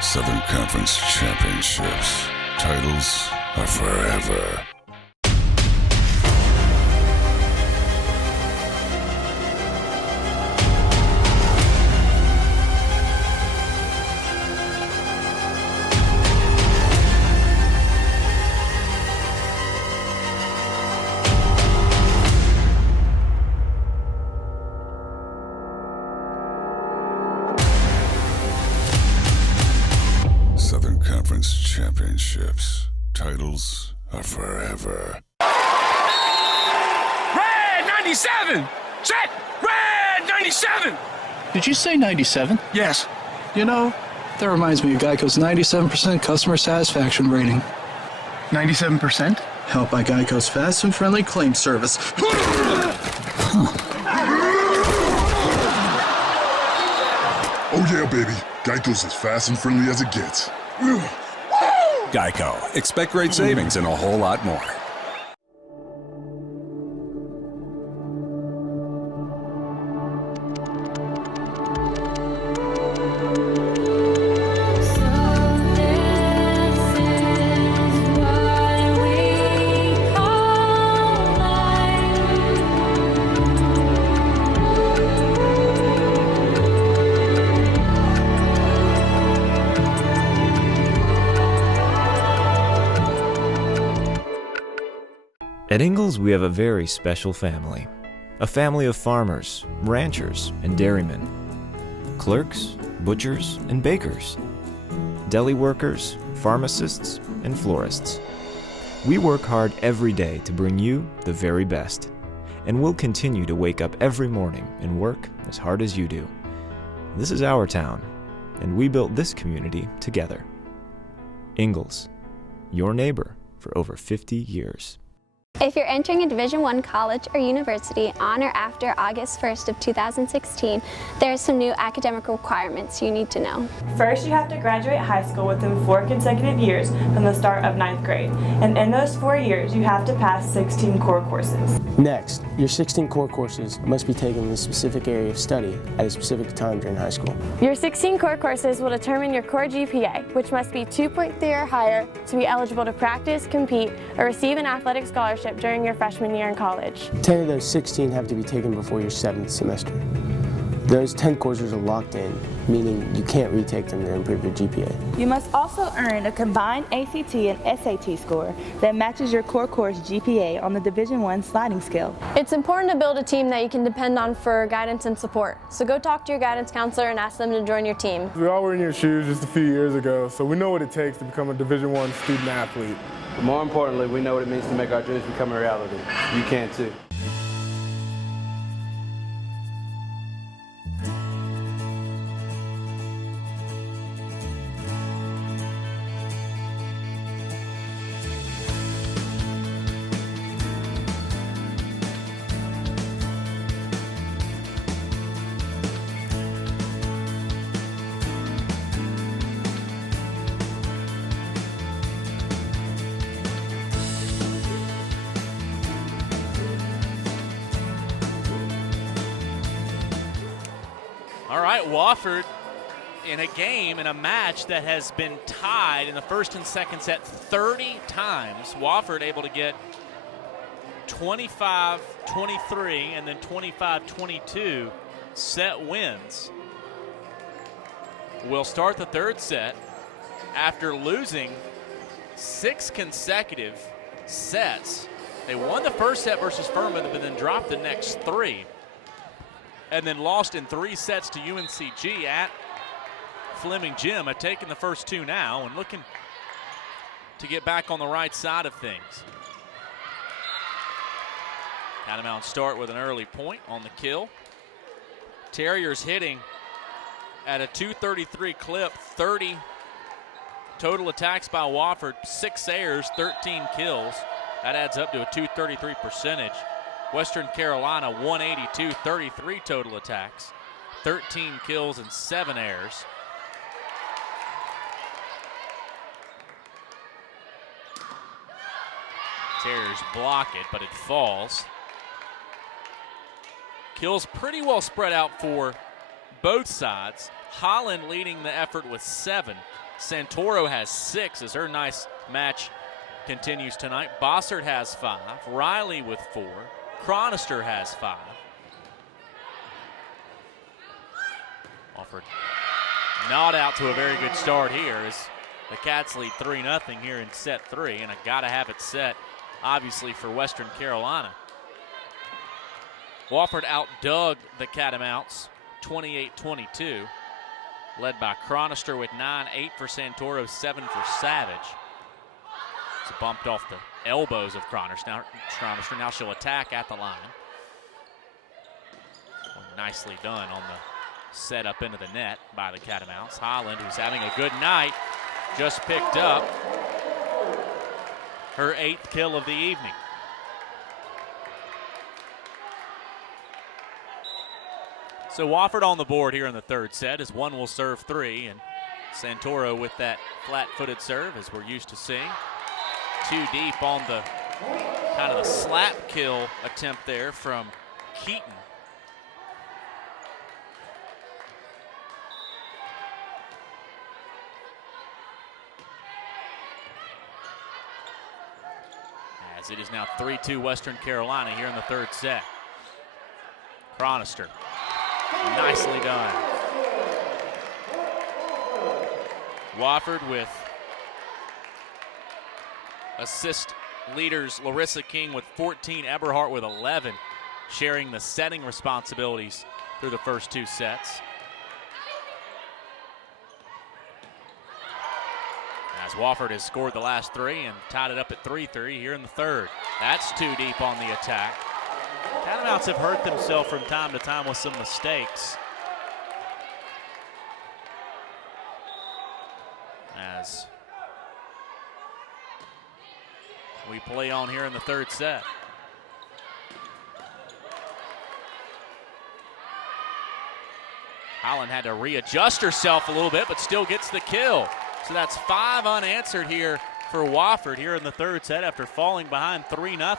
Southern Conference Championships. Titles are forever. Southern Conference Championships. Titles are forever. Red 97! Set! Red 97! Did you say 97? Yes. You know, that reminds me of Geico's 97% customer satisfaction rating. 97%? Helped by Geico's fast and friendly claim service. Oh yeah, baby. Geico's as fast and friendly as it gets. Geico. Expect great savings and a whole lot more. At Ingalls, we have a very special family. A family of farmers, ranchers, and dairymen. Clerks, butchers, and bakers. Deli workers, pharmacists, and florists. We work hard every day to bring you the very best. And we'll continue to wake up every morning and work as hard as you do. This is our town, and we built this community together. Ingalls, your neighbor for over 50 years. If you're entering a Division I college or university on or after August 1st of 2016, there are some new academic requirements you need to know. First, you have to graduate high school within 4 consecutive years from the start of 9th grade. And in those 4 years, you have to pass 16 core courses. Next, your 16 core courses must be taken in a specific area of study at a specific time during high school. Your 16 core courses will determine your core GPA, which must be 2.3 or higher to be eligible to practice, compete, or receive an athletic scholarship during your freshman year in college. 10 of those 16 have to be taken before your 7th semester. Those 10 courses are locked in, meaning you can't retake them to improve your GPA. You must also earn a combined ACT and SAT score that matches your core course GPA on the Division I sliding scale. It's important to build a team that you can depend on for guidance and support. So go talk to your guidance counselor and ask them to join your team. We all were in your shoes just a few years ago, so we know what it takes to become a Division I student athlete. But more importantly, we know what it means to make our dreams become a reality. You can too. All right, Wofford in a game, in a match that has been tied in the first and second set 30 times. Wofford able to get 25-23 and then 25-22 set wins. We'll start the third set after losing 6 consecutive sets. They won the first set versus Furman, but then dropped the next 3. And then lost in 3 sets to UNCG at Fleming Gym. Have taken the first 2 now and looking to get back on the right side of things. Catamount start with an early point on the kill. Terriers hitting at a 233 clip, 30 total attacks by Wofford, 6 errors, 13 kills. That adds up to a 233 percentage. Western Carolina 182, 33 total attacks, 13 kills and 7 errors. Terriers block it, but it falls. Kills pretty well spread out for both sides. Holland leading the effort with 7. Santoro has 6 as her nice match continues tonight. Bossert has 5. Riley with 4. Chronister has 5. Wofford not out to a very good start here as the Cats lead 3-0 here in set 3, and I gotta have it set, obviously, for Western Carolina. Wofford outdug the Catamounts 28-22, led by Chronister with 9, 8 for Santoro, 7 for Savage. It's bumped off the elbows of Chronister. Now she'll attack at the line. Nicely done on the setup into the net by the Catamounts. Holland, who's having a good night, just picked up her 8th kill of the evening. So Wofford on the board here in the third set as one will serve 3, and Santoro with that flat-footed serve as we're used to seeing. 2 deep on the kind of the slap kill attempt there from Keaton. As it is now 3-2 Western Carolina here in the third set. Chronister, nicely done. Wofford with assist leaders, Larissa King with 14, Eberhardt with 11, sharing the setting responsibilities through the first 2 sets. As Wofford has scored the last 3 and tied it up at 3-3 here in the third. That's too deep on the attack. Catamounts have hurt themselves from time to time with some mistakes. As we play on here in the third set. Holland had to readjust herself a little bit, but still gets the kill. So that's 5 unanswered here for Wofford here in the third set after falling behind 3-0.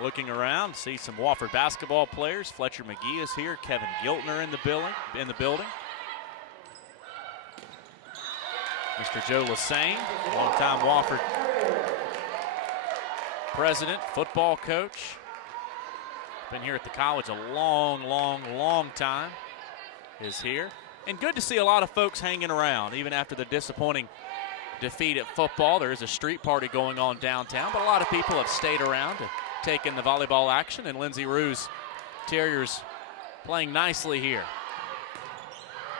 Looking around, see some Wofford basketball players. Fletcher McGee is here. Kevin Giltner in the building. Mr. Joe Lassane, longtime Wofford president, football coach. Been here at the college a long time. Is here. And good to see a lot of folks hanging around, even after the disappointing defeat at football. There is a street party going on downtown, but a lot of people have stayed around to take in the volleyball action. And Lindsay Rue's Terriers playing nicely here.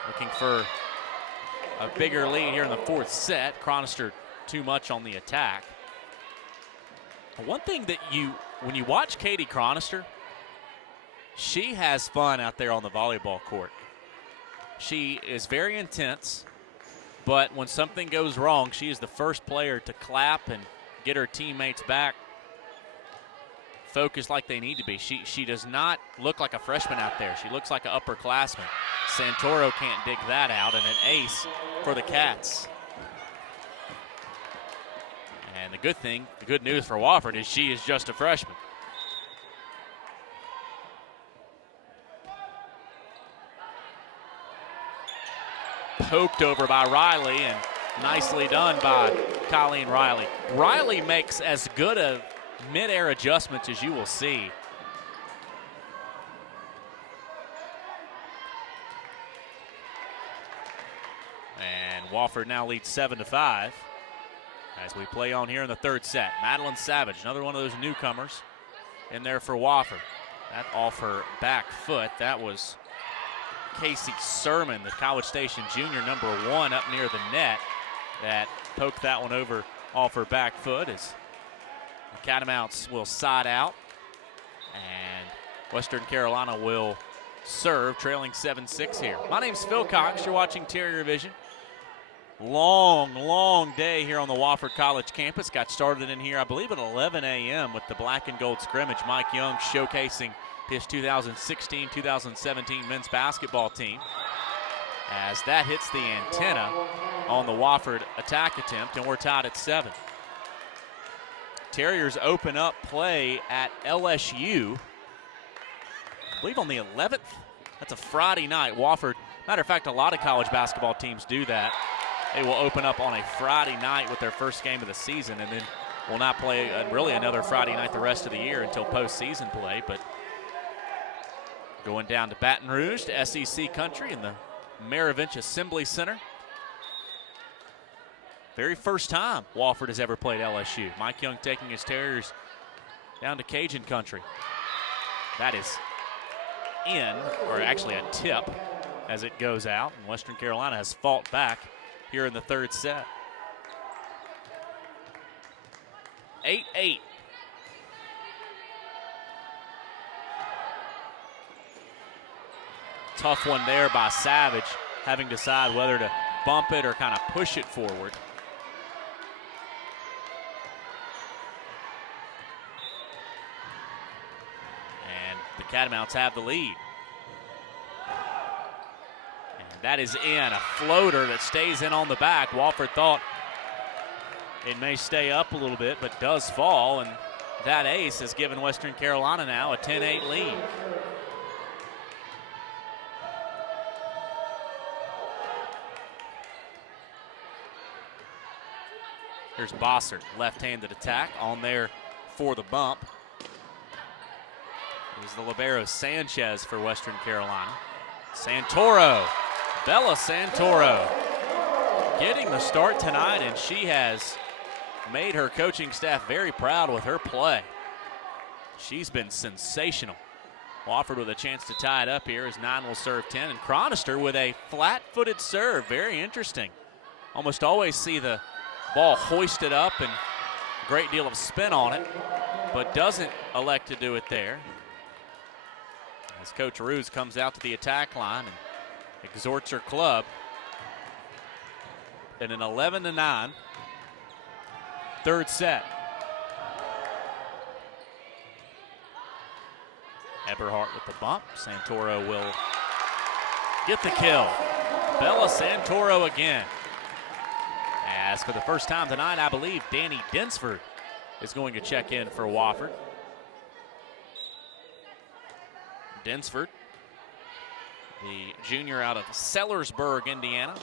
Looking for a bigger lead here in the fourth set. Chronister too much on the attack. One thing that when you watch Katie Chronister, she has fun out there on the volleyball court. She is very intense, but when something goes wrong, she is the first player to clap and get her teammates back focused like they need to be. She does not look like a freshman out there. She looks like an upperclassman. Santoro can't dig that out, and an ace for the Cats. And the good news for Wofford is she is just a freshman. Poked over by Riley, and nicely done by Colleen Riley. Riley makes as good of mid-air adjustments as you will see. And Wofford now leads 7-5 as we play on here in the third set. Madeline Savage, another one of those newcomers in there for Wofford. That off her back foot. That was Casey Sermon, the College Station junior, number 1 up near the net, that poked that one over off her back foot as the Catamounts will side out and Western Carolina will serve, trailing 7-6 here. My name's Phil Cox. You're watching Terrier Vision. Long day here on the Wofford College campus. Got started in here, I believe, at 11 a.m. with the black and gold scrimmage. Mike Young showcasing his 2016-2017 men's basketball team as that hits the antenna on the Wofford attack attempt, and we're tied at 7. Terriers open up play at LSU, I believe on the 11th. That's a Friday night. Wofford, matter of fact, a lot of college basketball teams do that. They will open up on a Friday night with their first game of the season, and then will not play really another Friday night the rest of the year until postseason play. But going down to Baton Rouge, to SEC country in the Maravich Assembly Center. Very first time Wofford has ever played LSU. Mike Young taking his Terriers down to Cajun country. That is in, or actually a tip as it goes out. And Western Carolina has fought back here in the third set. 8-8. Tough one there by Savage, having to decide whether to bump it or kind of push it forward. And the Catamounts have the lead. And that is in, a floater that stays in on the back. Wofford thought it may stay up a little bit, but does fall, and that ace has given Western Carolina now a 10-8 lead. Here's Bossert, left-handed attack on there for the bump. Here's the libero Sanchez for Western Carolina. Santoro, Bella Santoro, getting the start tonight, and she has made her coaching staff very proud with her play. She's been sensational. Wofford with a chance to tie it up here as 9 will serve 10. And Chronister with a flat-footed serve. Very interesting. Almost always see the ball hoisted up and a great deal of spin on it, but doesn't elect to do it there. As Coach Ruse comes out to the attack line and exhorts her club. In an 11-9 third set. Eberhardt with the bump. Santoro will get the kill. Bella Santoro again. As for the first time tonight, I believe Danny Dinsford is going to check in for Wofford. Dinsford, the junior out of Sellersburg, Indiana.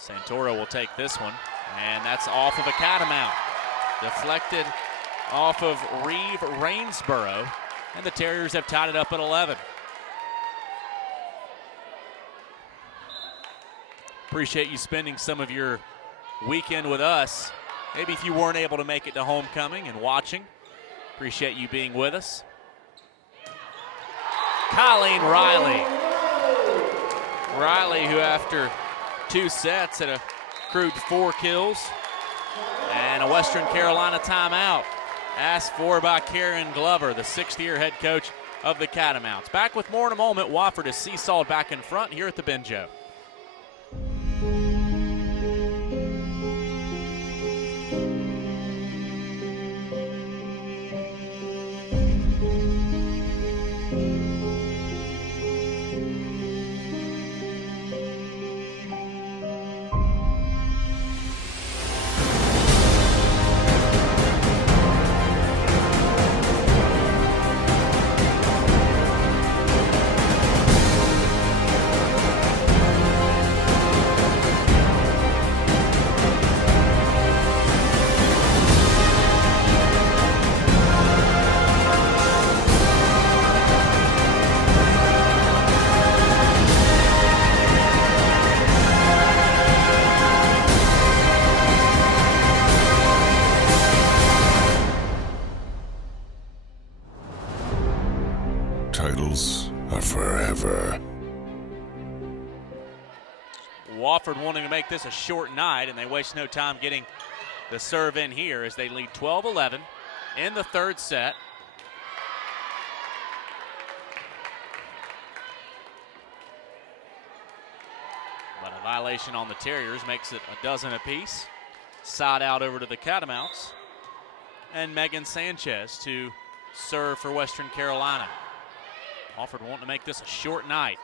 Santoro will take this one, and that's off of a catamount. Deflected off of Reeve Rainsboro, and the Terriers have tied it up at 11. Appreciate you spending some of your weekend with us. Maybe if you weren't able to make it to homecoming and watching, appreciate you being with us. Colleen Riley. Riley, who after 2 sets had accrued 4 kills and a Western Carolina timeout asked for by Karen Glover, the 6th-year head coach of the Catamounts. Back with more in a moment. Wofford is seesawed back in front here at the Benjo. Titles are forever. Wofford wanting to make this a short night, and they waste no time getting the serve in here as they lead 12-11 in the third set. But a violation on the Terriers makes it a dozen apiece. Side out over to the Catamounts. And Megan Sanchez to serve for Western Carolina. Wofford wanting to make this a short night.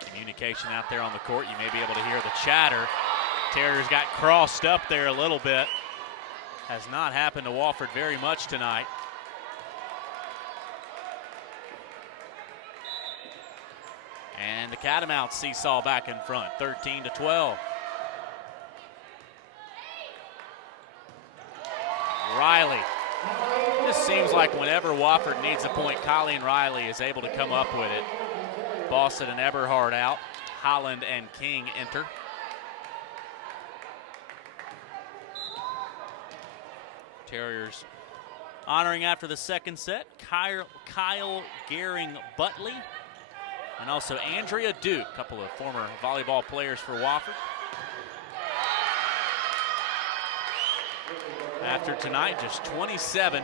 Communication out there on the court. You may be able to hear the chatter. Terriers got crossed up there a little bit. Has not happened to Wofford very much tonight. And the Catamounts seesaw back in front, 13-12. Riley. This seems like whenever Wofford needs a point, Colleen Riley is able to come up with it. Boston and Eberhard out. Holland and King enter. Terriers honoring after the second set, Kyle Gehring-Butley. And also Andrea Duke, a couple of former volleyball players for Wofford. After tonight, just 27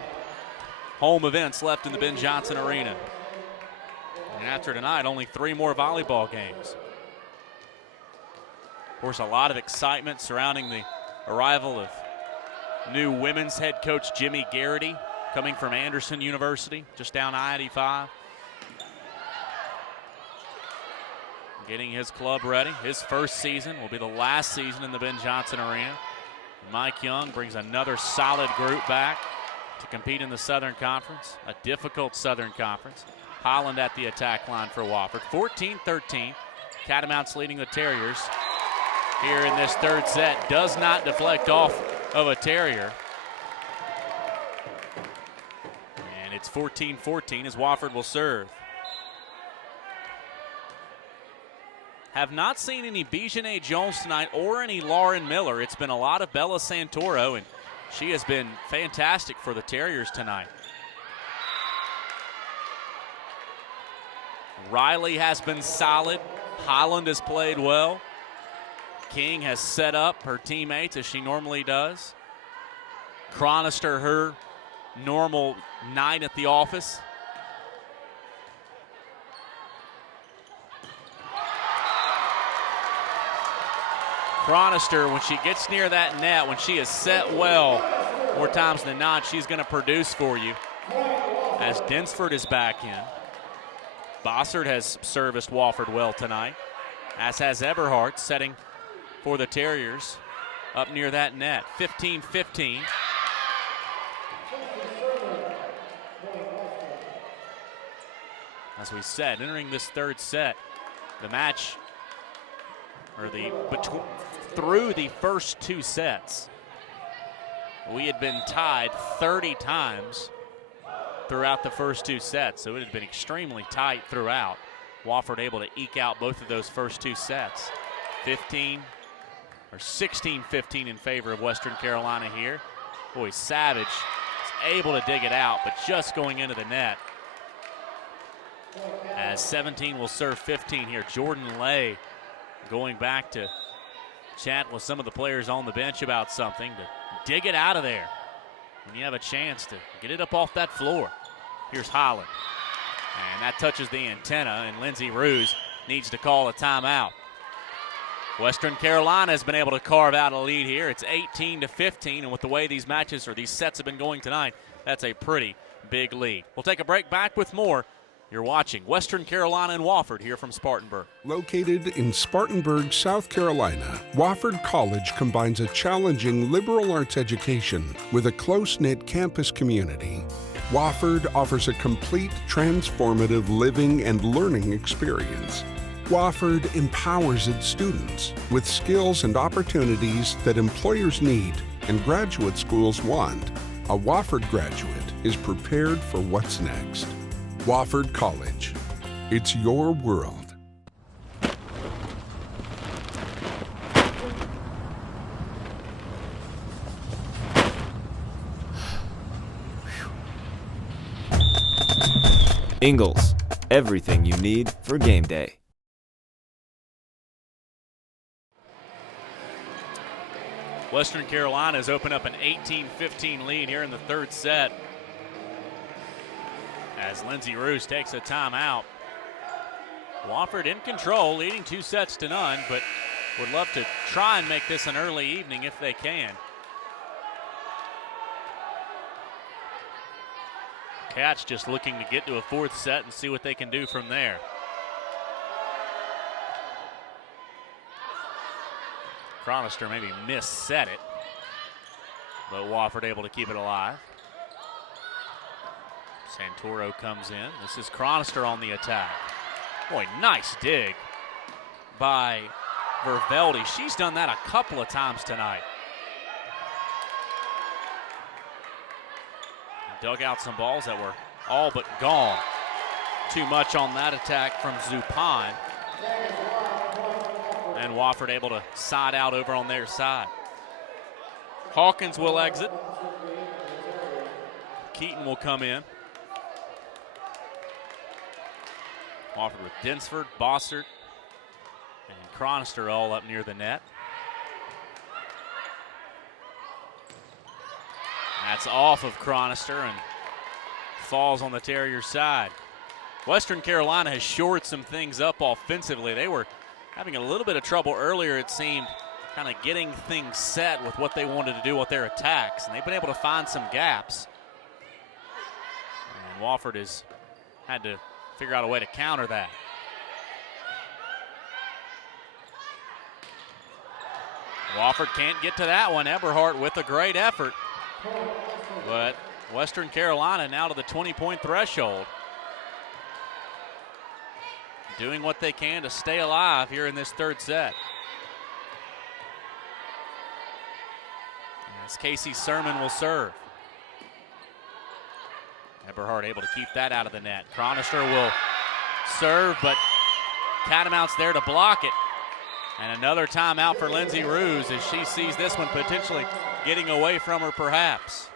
home events left in the Ben Johnson Arena. And after tonight, only 3 more volleyball games. Of course, a lot of excitement surrounding the arrival of new women's head coach Jimmy Garrity, coming from Anderson University, just down I-85. Getting his club ready. His first season will be the last season in the Ben Johnson Arena. Mike Young brings another solid group back to compete in the Southern Conference, a difficult Southern Conference. Holland at the attack line for Wofford. 14-13. Catamounts leading the Terriers here in this third set. Does not deflect off of a Terrier. It's 14-14 as Wofford will serve. Have not seen any Bijane Jones tonight or any Lauren Miller. It's been a lot of Bella Santoro, and she has been fantastic for the Terriers tonight. Riley has been solid. Holland has played well. King has set up her teammates as she normally does. Chronister, her normal night at the office. Chronister, when she gets near that net, when she is set well, more times than not, she's going to produce for you. As Dinsford is back in. Bossert has serviced Wofford well tonight, as has Eberhardt, setting for the Terriers up near that net. 15-15. As we said, entering this third set, the match, or through the first two sets, we had been tied 30 times throughout the first two sets, so it had been extremely tight throughout. Wofford able to eke out both of those first two sets. 16-15 in favor of Western Carolina here. Boy, Savage is able to dig it out, but just going into the net. As 17 will serve 15 here. Jordan Lay going back to chat with some of the players on the bench about something, to dig it out of there when you have a chance to get it up off that floor. Here's Holland. And that touches the antenna, and Lindsey Ruse needs to call a timeout. Western Carolina has been able to carve out a lead here. It's 18-15, and with the way these matches or these sets have been going tonight, that's a pretty big lead. We'll take a break, back with more. You're watching Western Carolina and Wofford here from Spartanburg. Located in Spartanburg, South Carolina, Wofford College combines a challenging liberal arts education with a close-knit campus community. Wofford offers a complete, transformative living and learning experience. Wofford empowers its students with skills and opportunities that employers need and graduate schools want. A Wofford graduate is prepared for what's next. Wofford College. It's your world. Ingles, everything you need for game day. Western Carolina has opened up an 18-15 lead here in the third set, as Lindsey Ruse takes a timeout. Wofford in control, leading 2-0, but would love to try and make this an early evening if they can. Cats just looking to get to a fourth set and see what they can do from there. Chronister maybe mis-set it, but Wofford able to keep it alive. Santoro comes in. This is Chronister on the attack. Boy, nice dig by Verveldi. She's done that a couple of times tonight. Dug out some balls that were all but gone. Too much on that attack from Zupan. And Wofford able to side out over on their side. Hawkins will exit. Keaton will come in. Wofford with Dinsford, Bossert, and Chronister all up near the net. That's off of Chronister and falls on the Terrier side. Western Carolina has shored some things up offensively. They were having a little bit of trouble earlier, it seemed, kind of getting things set with what they wanted to do with their attacks, and they've been able to find some gaps. And Wofford has had to figure out a way to counter that. Wofford can't get to that one. Eberhardt with a great effort. But Western Carolina now to the 20-point threshold. Doing what they can to stay alive here in this third set. As Casey Sermon will serve. Eberhardt able to keep that out of the net. Chronister will serve, but Catamounts there to block it. And another timeout for Lindsay Ruse as she sees this one potentially getting away from her perhaps.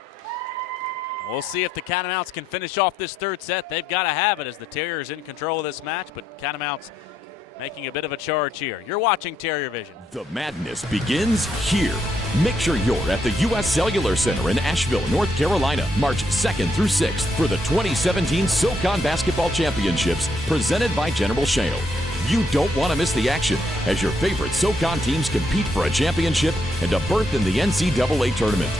We'll see if the Catamounts can finish off this third set. They've got to have it as the Terriers in control of this match, but Catamounts making a bit of a charge here. You're watching Terrier Vision. The madness begins here. Make sure you're at the U.S. Cellular Center in Asheville, North Carolina, March 2nd through 6th for the 2017 SoCon Basketball Championships presented by General Shale. You don't want to miss the action as your favorite SoCon teams compete for a championship and a berth in the NCAA tournament.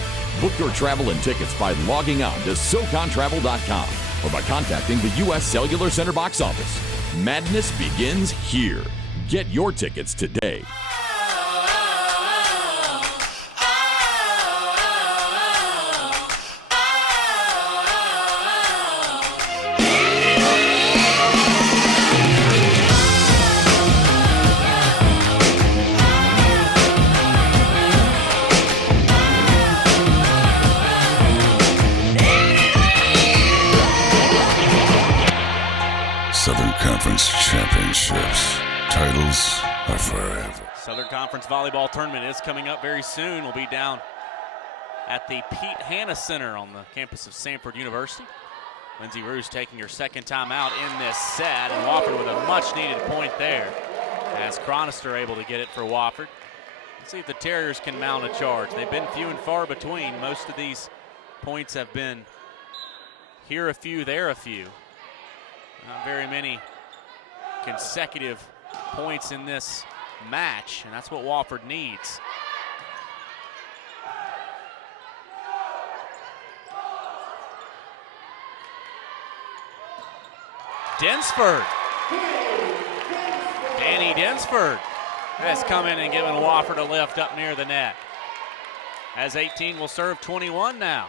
Book your travel and tickets by logging on to SoConTravel.com or by contacting the U.S. Cellular Center box office. Madness begins here. Get your tickets today. Southern Conference Championships. Titles are forever. Southern Conference Volleyball Tournament is coming up very soon. We'll be down at the Pete Hanna Center on the campus of Samford University. Lindsay Ruse taking her second time out in this set, and Wofford with a much-needed point there as Chronister able to get it for Wofford. Let's see if the Terriers can mount a charge. They've been few and far between. Most of these points have been here a few, there a few. Not very many consecutive points in this match, and that's what Wofford needs. Densford. Danny Densford has come in and given Wofford a lift up near the net. As 18 will serve 21 now.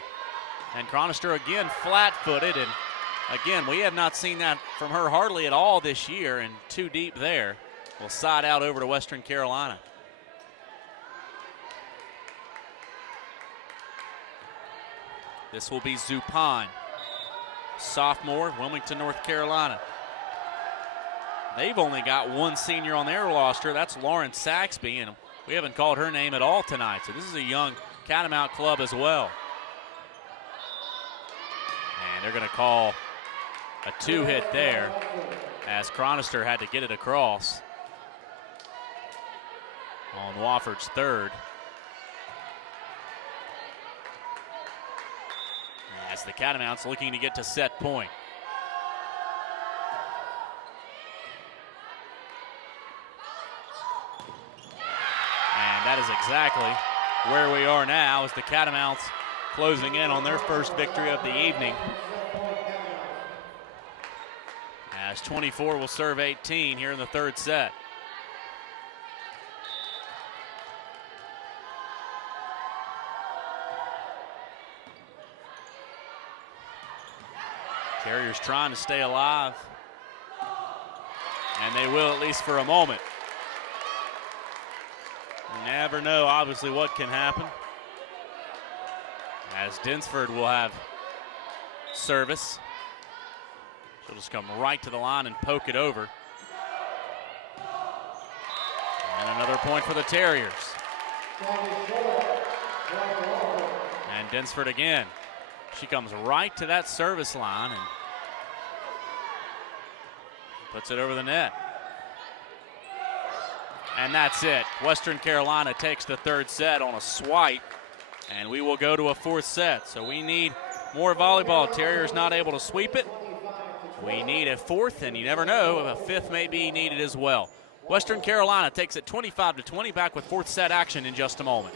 And Chronister again flat-footed, and again, we have not seen that from her hardly at all this year, and too deep there. Will side out over to Western Carolina. This will be Zupan, sophomore, Wilmington, North Carolina. They've only got one senior on their roster. That's Lauren Saxby, and we haven't called her name at all tonight. So this is a young Catamount club as well. And they're going to call a two-hit there as Chronister had to get it across on Wofford's third. As the Catamounts looking to get to set point. And that is exactly where we are now as the Catamounts closing in on their first victory of the evening. As 24 will serve 18 here in the third set. Terriers trying to stay alive, and they will, at least for a moment. You never know, obviously, what can happen. As Densford will have service. She'll just come right to the line and poke it over. And another point for the Terriers. And Densford again. She comes right to that service line and puts it over the net. And that's it. Western Carolina takes the third set on a swipe, and we will go to a fourth set. So we need more volleyball. Terriers not able to sweep it. We need a fourth, and you never know, a fifth may be needed as well. Western Carolina takes it 25-20, back with fourth set action in just a moment.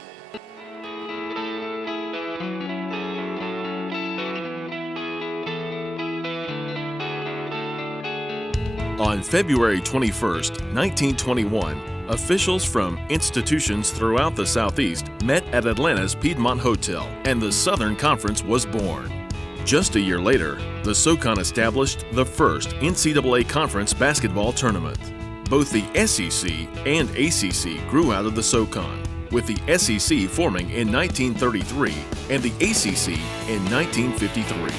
On February 21st, 1921, officials from institutions throughout the Southeast met at Atlanta's Piedmont Hotel, and the Southern Conference was born. Just a year later, the SoCon established the first NCAA Conference basketball tournament. Both the SEC and ACC grew out of the SoCon, with the SEC forming in 1933 and the ACC in 1953.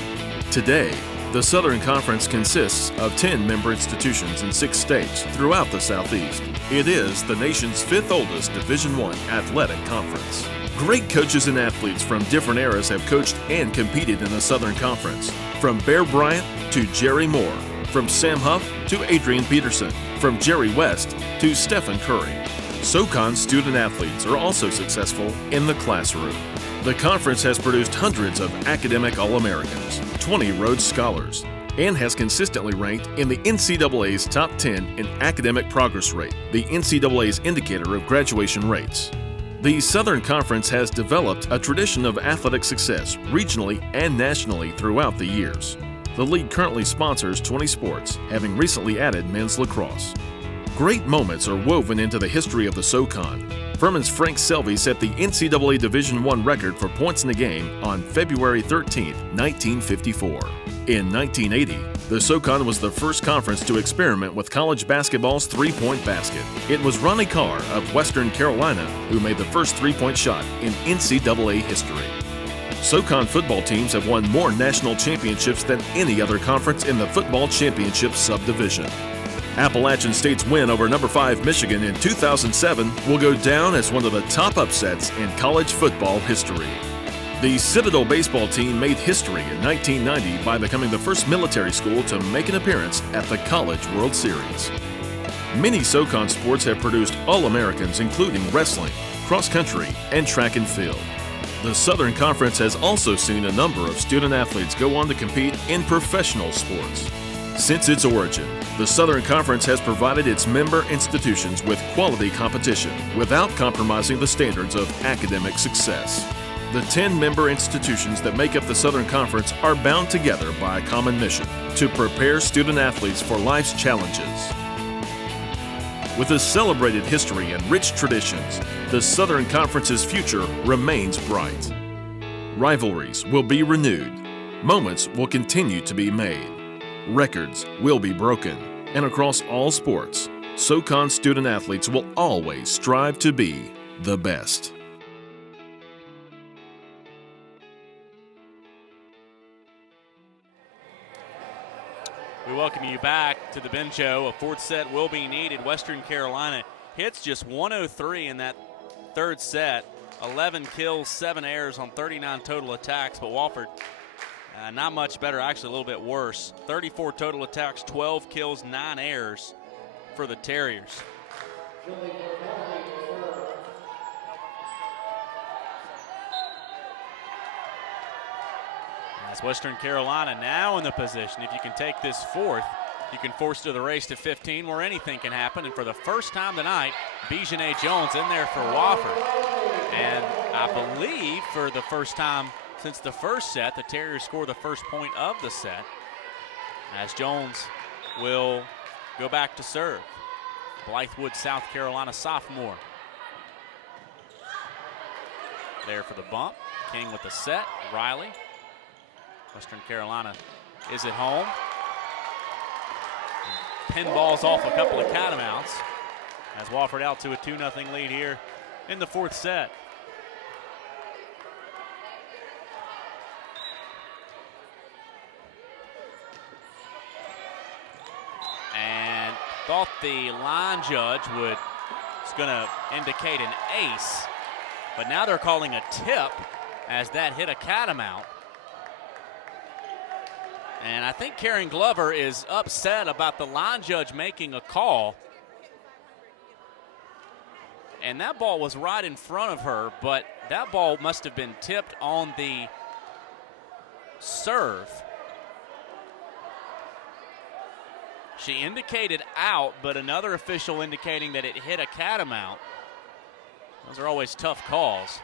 Today, the Southern Conference consists of 10 member institutions in 6 states throughout the Southeast. It is the nation's 5th oldest Division I athletic conference. Great coaches and athletes from different eras have coached and competed in the Southern Conference. From Bear Bryant to Jerry Moore, from Sam Huff to Adrian Peterson, from Jerry West to Stephen Curry. SoCon student athletes are also successful in the classroom. The conference has produced hundreds of academic All-Americans, 20 Rhodes Scholars, and has consistently ranked in the NCAA's top 10 in academic progress rate, the NCAA's indicator of graduation rates. The Southern Conference has developed a tradition of athletic success regionally and nationally throughout the years. The league currently sponsors 20 sports, having recently added men's lacrosse. Great moments are woven into the history of the SoCon. Furman's Frank Selvey set the NCAA Division I record for points in a game on February 13, 1954. In 1980, the SoCon was the first conference to experiment with college basketball's three-point basket. It was Ronnie Carr of Western Carolina who made the first three-point shot in NCAA history. SoCon football teams have won more national championships than any other conference in the football championship subdivision. Appalachian State's win over number 5 Michigan in 2007 will go down as one of the top upsets in college football history. The Citadel baseball team made history in 1990 by becoming the first military school to make an appearance at the College World Series. Many SoCon sports have produced All-Americans, including wrestling, cross country, and track and field. The Southern Conference has also seen a number of student athletes go on to compete in professional sports. Since its origin, the Southern Conference has provided its member institutions with quality competition without compromising the standards of academic success. The 10 member institutions that make up the Southern Conference are bound together by a common mission: to prepare student athletes for life's challenges. With a celebrated history and rich traditions, the Southern Conference's future remains bright. Rivalries will be renewed. Moments will continue to be made. Records will be broken. And across all sports, SoCon student athletes will always strive to be the best. We welcome you back to the Ben Show. A fourth set will be needed. Western Carolina hits just 103 in that third set. 11 kills, 7 errors on 39 total attacks, but Wofford not much better, actually a little bit worse. 34 total attacks, 12 kills, 9 errors for the Terriers. As Western Carolina now in the position, if you can take this fourth, you can force to the race to 15 where anything can happen. And for the first time tonight, Bijanet Jones in there for Wofford. And I believe for the first time since the first set, the Terriers score the first point of the set, as Jones will go back to serve. Blythewood, South Carolina sophomore. There for the bump. King with the set. Riley. Western Carolina is at home. Pinballs off a couple of catamounts as Wofford out to a 2-0 lead here in the fourth set. And thought the line judge was going to indicate an ace, but now they're calling a tip as that hit a catamount. And I think Karen Glover is upset about the line judge making a call. And that ball was right in front of her, but that ball must have been tipped on the serve. She indicated out, but another official indicating that it hit a catamount. Those are always tough calls.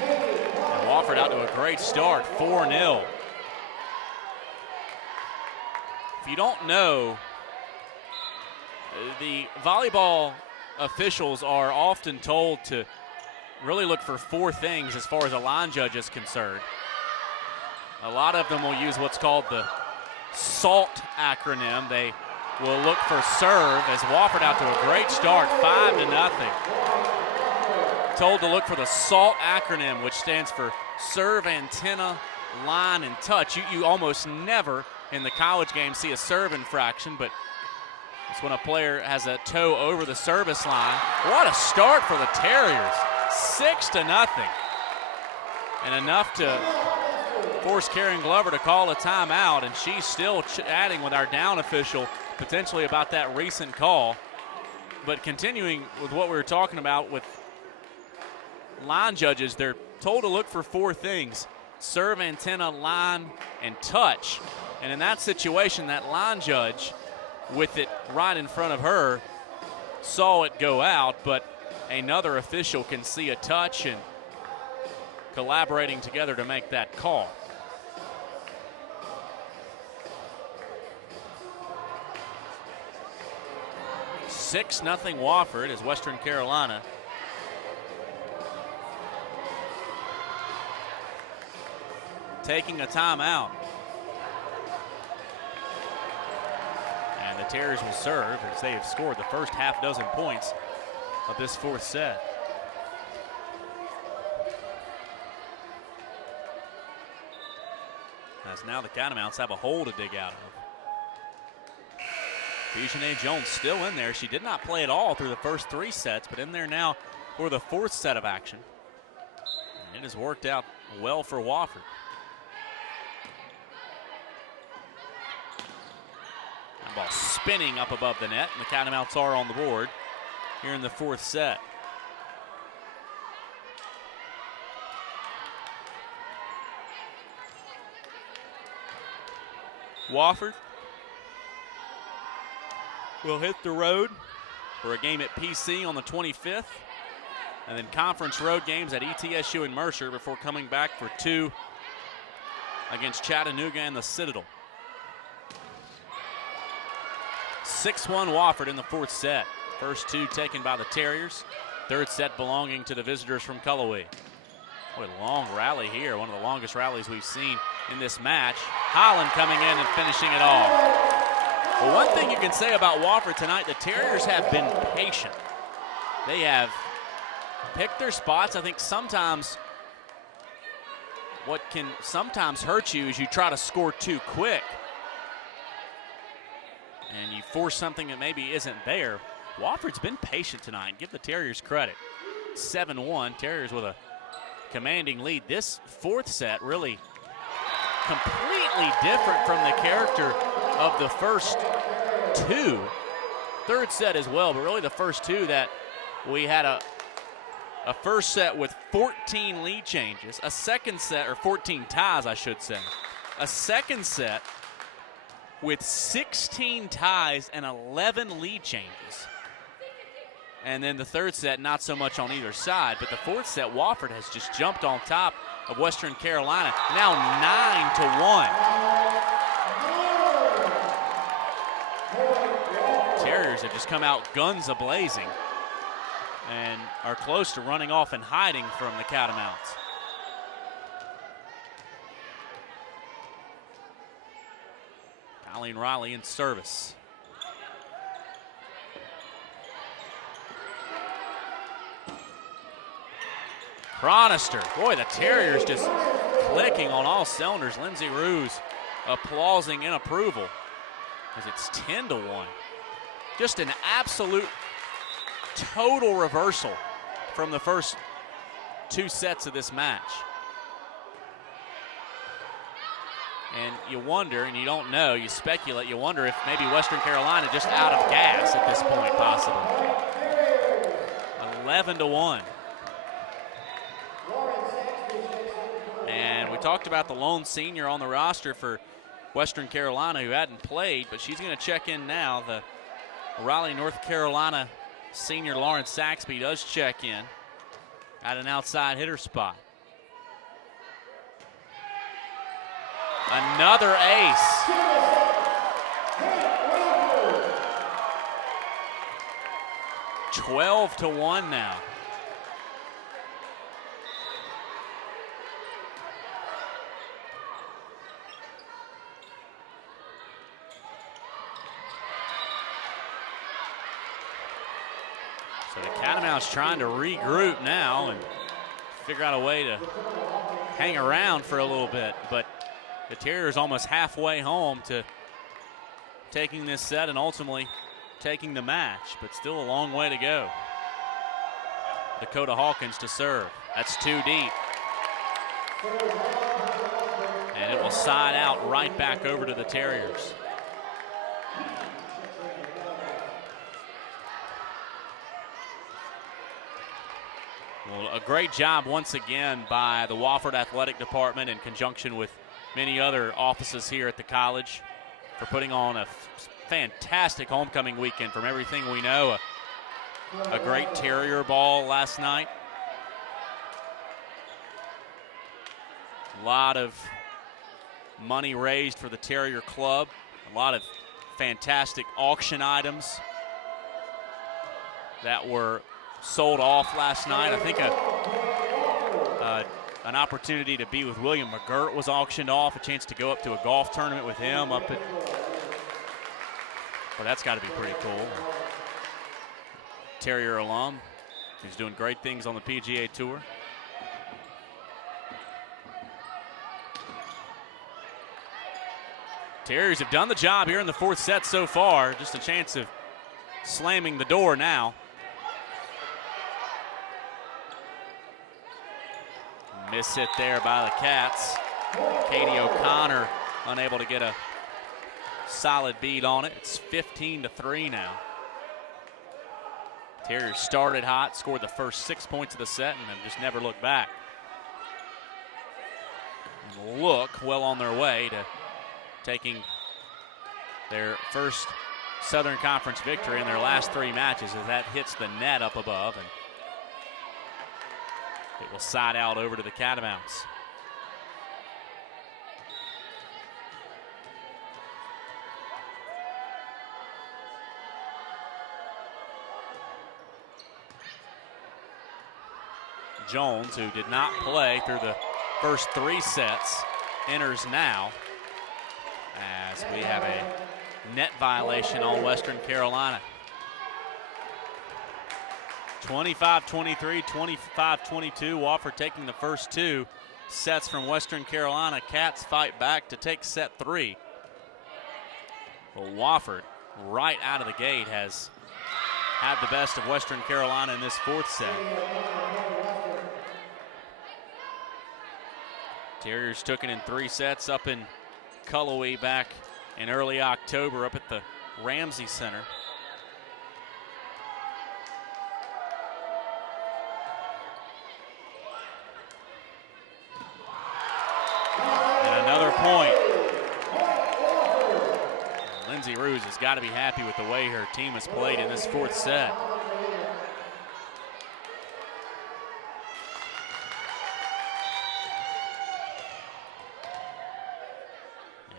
And Wofford out to a great start, 4-0. If you don't know, the volleyball officials are often told to really look for 4 things as far as a line judge is concerned. A lot of them will use what's called the SALT acronym. They will look for serve as Wofford out to a great start, 5-0. Told to look for the SALT acronym, which stands for serve, antenna, line, and touch. You almost never in the college game see a serve infraction, but it's when a player has a toe over the service line. What a start for the Terriers, 6-0. And enough to force Karen Glover to call a timeout, and she's still chatting with our down official potentially about that recent call. But continuing with what we were talking about with line judges, they're told to look for 4 things: serve, antenna, line, and touch. And in that situation, that line judge, with it right in front of her, saw it go out, but another official can see a touch and collaborating together to make that call. (6-0) Wofford as Western Carolina taking a timeout. And the Terriers will serve as they have scored the first half dozen points of this 4th set. As now the Catamounts have a hole to dig out of. Bijane Jones still in there. She did not play at all through the first 3 sets, but in there now for the 4th set of action. And it has worked out well for Wofford. That ball spinning up above the net, and the Catamounts are on the board here in the 4th set. Wofford will hit the road for a game at PC on the 25th, and then conference road games at ETSU and Mercer before coming back for 2 against Chattanooga and the Citadel. 6-1 Wofford in the 4th set. First 2 taken by the Terriers. 3rd set belonging to the visitors from Cullowhee. What a long rally here, one of the longest rallies we've seen in this match. Holland coming in and finishing it off. Well, one thing you can say about Wofford tonight, the Terriers have been patient. They have picked their spots. I think sometimes what can sometimes hurt you is you try to score too quick and you force something that maybe isn't there. Wofford's been patient tonight. Give the Terriers credit. 7-1, Terriers with a commanding lead. This 4th set really completely different from the character of the first 2. 3rd set as well, but really the first 2 that we had a first set with 14 lead changes, a 2nd set, or 14 ties I should say, a 2nd set with 16 ties and 11 lead changes. And then the 3rd set, not so much on either side, but the 4th set, Wofford has just jumped on top of Western Carolina, now 9-1. Terriers have just come out guns a-blazing and are close to running off and hiding from the Catamounts. Colleen Riley in service. Cronister, boy, the Terriers just clicking on all cylinders. Lindsay Ruse applauding in approval as it's 10-1. Just an absolute total reversal from the first 2 sets of this match. And you wonder, and you don't know, you speculate, you wonder if maybe Western Carolina just out of gas at this point, possibly. 11-1. And we talked about the lone senior on the roster for Western Carolina who hadn't played, but she's going to check in now. The Raleigh, North Carolina senior Lauren Saxby does check in at an outside hitter spot. Another ace. (12-1) now. So the Catamounts trying to regroup now and figure out a way to hang around for a little bit, but the Terriers almost halfway home to taking this set and ultimately taking the match, but still a long way to go. Dakota Hawkins to serve. That's too deep. And it will side out right back over to the Terriers. Well, a great job once again by the Wofford Athletic Department in conjunction with many other offices here at the college for putting on a fantastic homecoming weekend. From everything we know, a great Terrier ball last night. A lot of money raised for the Terrier Club. A lot of fantastic auction items that were sold off last night. I think an opportunity to be with William McGirt was auctioned off, a chance to go up to a golf tournament with him up at, well, that's got to be pretty cool. Terrier alum, who's doing great things on the PGA Tour. Terriers have done the job here in the fourth set so far. Just a chance of slamming the door now. Miss hit there by the Cats. Katie O'Connor unable to get a solid beat on it. It's 15-3 now. Terriers started hot, scored the first 6 points of the set, and then just never looked back. And look well on their way to taking their first Southern Conference victory in their last 3 matches as that hits the net up above, and it will side out over to the Catamounts. Jones, who did not play through the first 3 sets, enters now as we have a net violation on Western Carolina. 25-23, 25-22. Wofford taking the first 2 sets from Western Carolina. Cats fight back to take set 3. Well, Wofford, right out of the gate, has had the best of Western Carolina in this 4th set. Terriers took it in 3 sets up in Cullowhee back in early October up at the Ramsey Center. And another point. Lindsay Ruse has got to be happy with the way her team has played in this 4th set.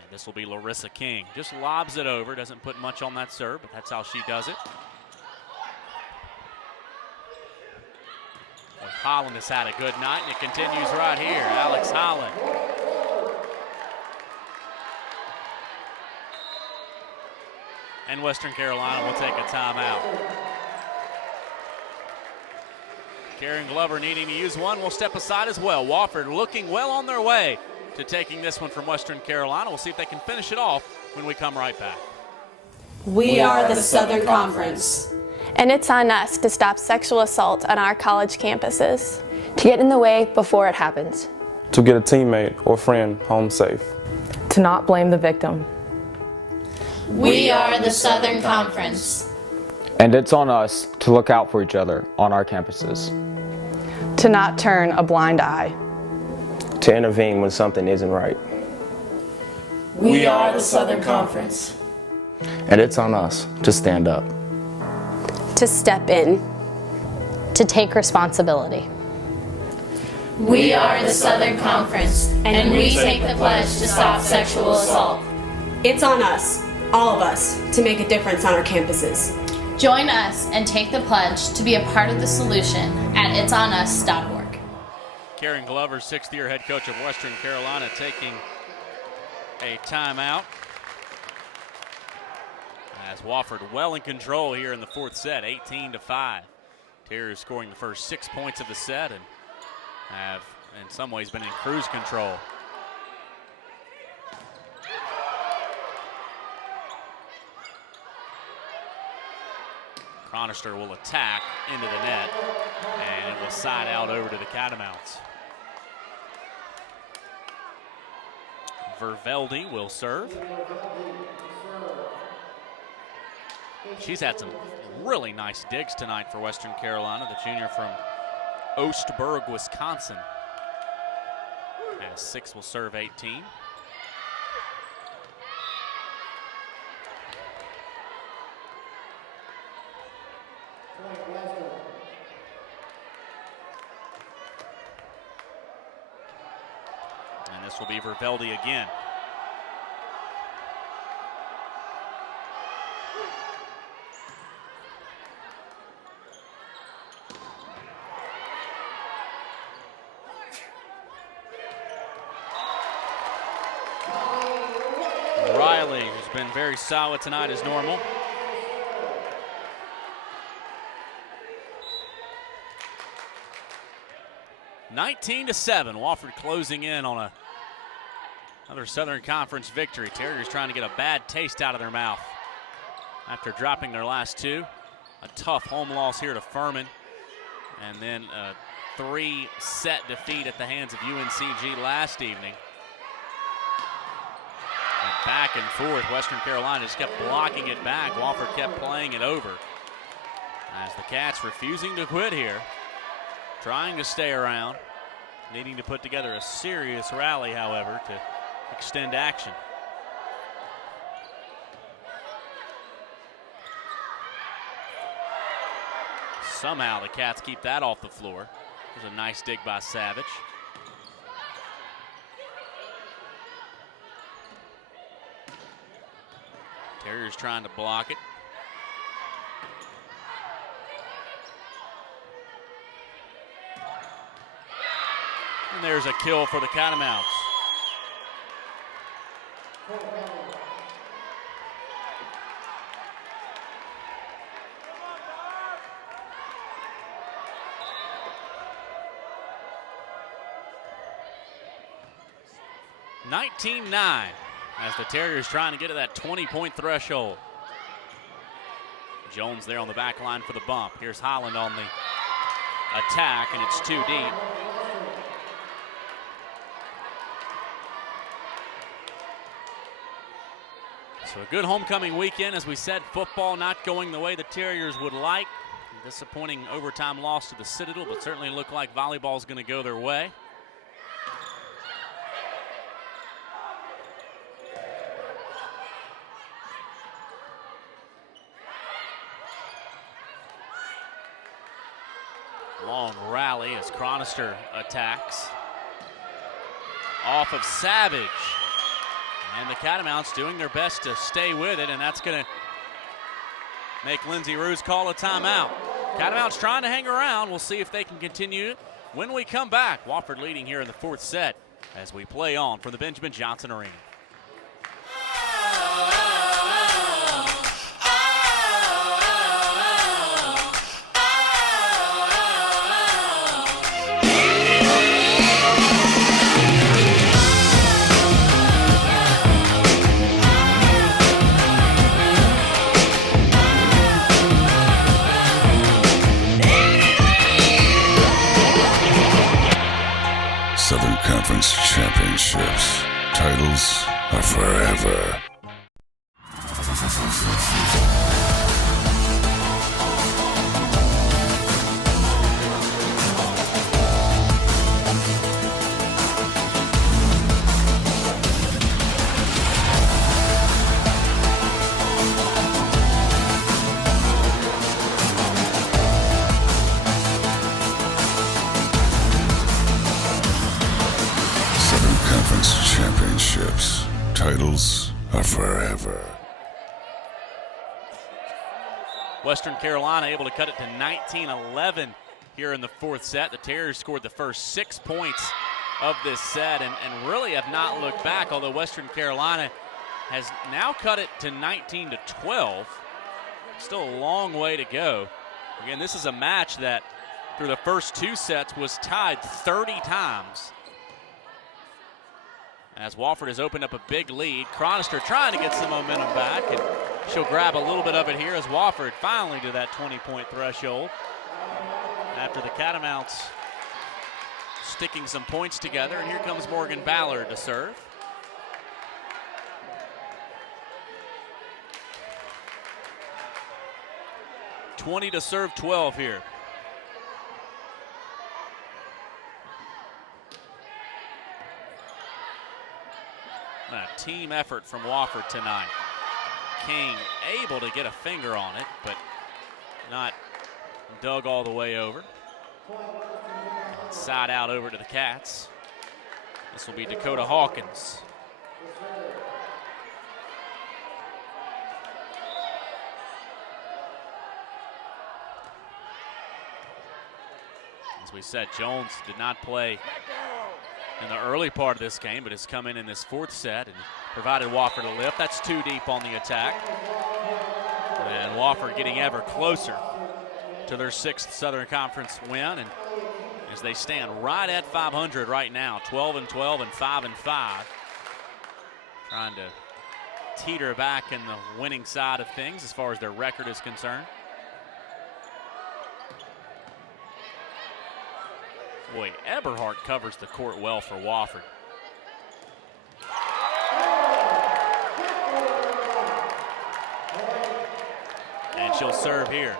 This will be Larissa King. Just lobs it over, doesn't put much on that serve, but that's how she does it. And Holland has had a good night, and it continues right here. Alex Holland. And Western Carolina will take a timeout. Karen Glover needing to use one will step aside as well. Wofford looking well on their way to taking this one from Western Carolina. We'll see if they can finish it off when we come right back. We are the Southern Conference. And it's on us to stop sexual assault on our college campuses. To get in the way before it happens. To get a teammate or friend home safe. To not blame the victim. We are the Southern Conference. And it's on us to look out for each other on our campuses. To not turn a blind eye. To intervene when something isn't right. We are the Southern Conference. And it's on us to stand up. To step in. To take responsibility. We are the Southern Conference, and we take the pledge to stop sexual assault. It's on us, all of us, to make a difference on our campuses. Join us and take the pledge to be a part of the solution at itsonus.org. Karen Glover, 6th-year head coach of Western Carolina, taking a timeout. As Wofford well in control here in the 4th set, 18-5. Terriers scoring the first 6 points of the set and have in some ways been in cruise control. Cronister will attack into the net, and it will side out over to the Catamounts. Vervelde will serve. She's had some really nice digs tonight for Western Carolina, the junior from Oostburg, Wisconsin. As 6 will serve 18. And this will be Vervelde again. Riley, who's been very solid tonight as normal. (19-7). Wofford closing in on another Southern Conference victory. Terriers trying to get a bad taste out of their mouth after dropping their last 2. A tough home loss here to Furman, and then a 3-set defeat at the hands of UNCG last evening. And back and forth, Western Carolina just kept blocking it back. Wofford kept playing it over. As the Cats refusing to quit here, trying to stay around, needing to put together a serious rally, however, to extend action. Somehow the Cats keep that off the floor. There's a nice dig by Savage. Terriers trying to block it. And there's a kill for the Catamounts. (19-9) as the Terriers trying to get to that 20-point threshold. Jones there on the back line for the bump. Here's Holland on the attack, and it's too deep. So a good homecoming weekend. As we said, football not going the way the Terriers would like. A disappointing overtime loss to the Citadel, but certainly look like volleyball is going to go their way. Long rally as Cronister attacks. Off of Savage. And the Catamounts doing their best to stay with it, and that's going to make Lindsey Roos call a timeout. Catamounts trying to hang around. We'll see if they can continue it when we come back. Wofford leading here in the 4th set as we play on from the Benjamin Johnson Arena. Southern Conference Championships. Titles are forever. Championships. Titles are forever. Western Carolina able to cut it to 19-11 here in the 4th set. The Terriers scored the first 6 points of this set and really have not looked back, although Western Carolina has now cut it to 19-12. Still a long way to go. Again, this is a match that through the first 2 sets was tied 30 times. As Wofford has opened up a big lead. Chronister trying to get some momentum back, and she'll grab a little bit of it here as Wofford finally to that 20-point threshold. After the Catamounts sticking some points together, and here comes Morgan Ballard to serve. $20 to serve 12 here. A team effort from Wofford tonight. King able to get a finger on it, but not dug all the way over. Side out over to the Cats. This will be Dakota Hawkins. As we said, Jones did not play in the early part of this game, but has come in this 4th set and provided Wofford a lift. That's 2 deep on the attack. And Wofford getting ever closer to their 6th Southern Conference win, and as they stand right at 500 right now, 12-12 and 5-5. Trying to teeter back in the winning side of things as far as their record is concerned. Boy, Eberhardt covers the court well for Wofford. And she'll serve here.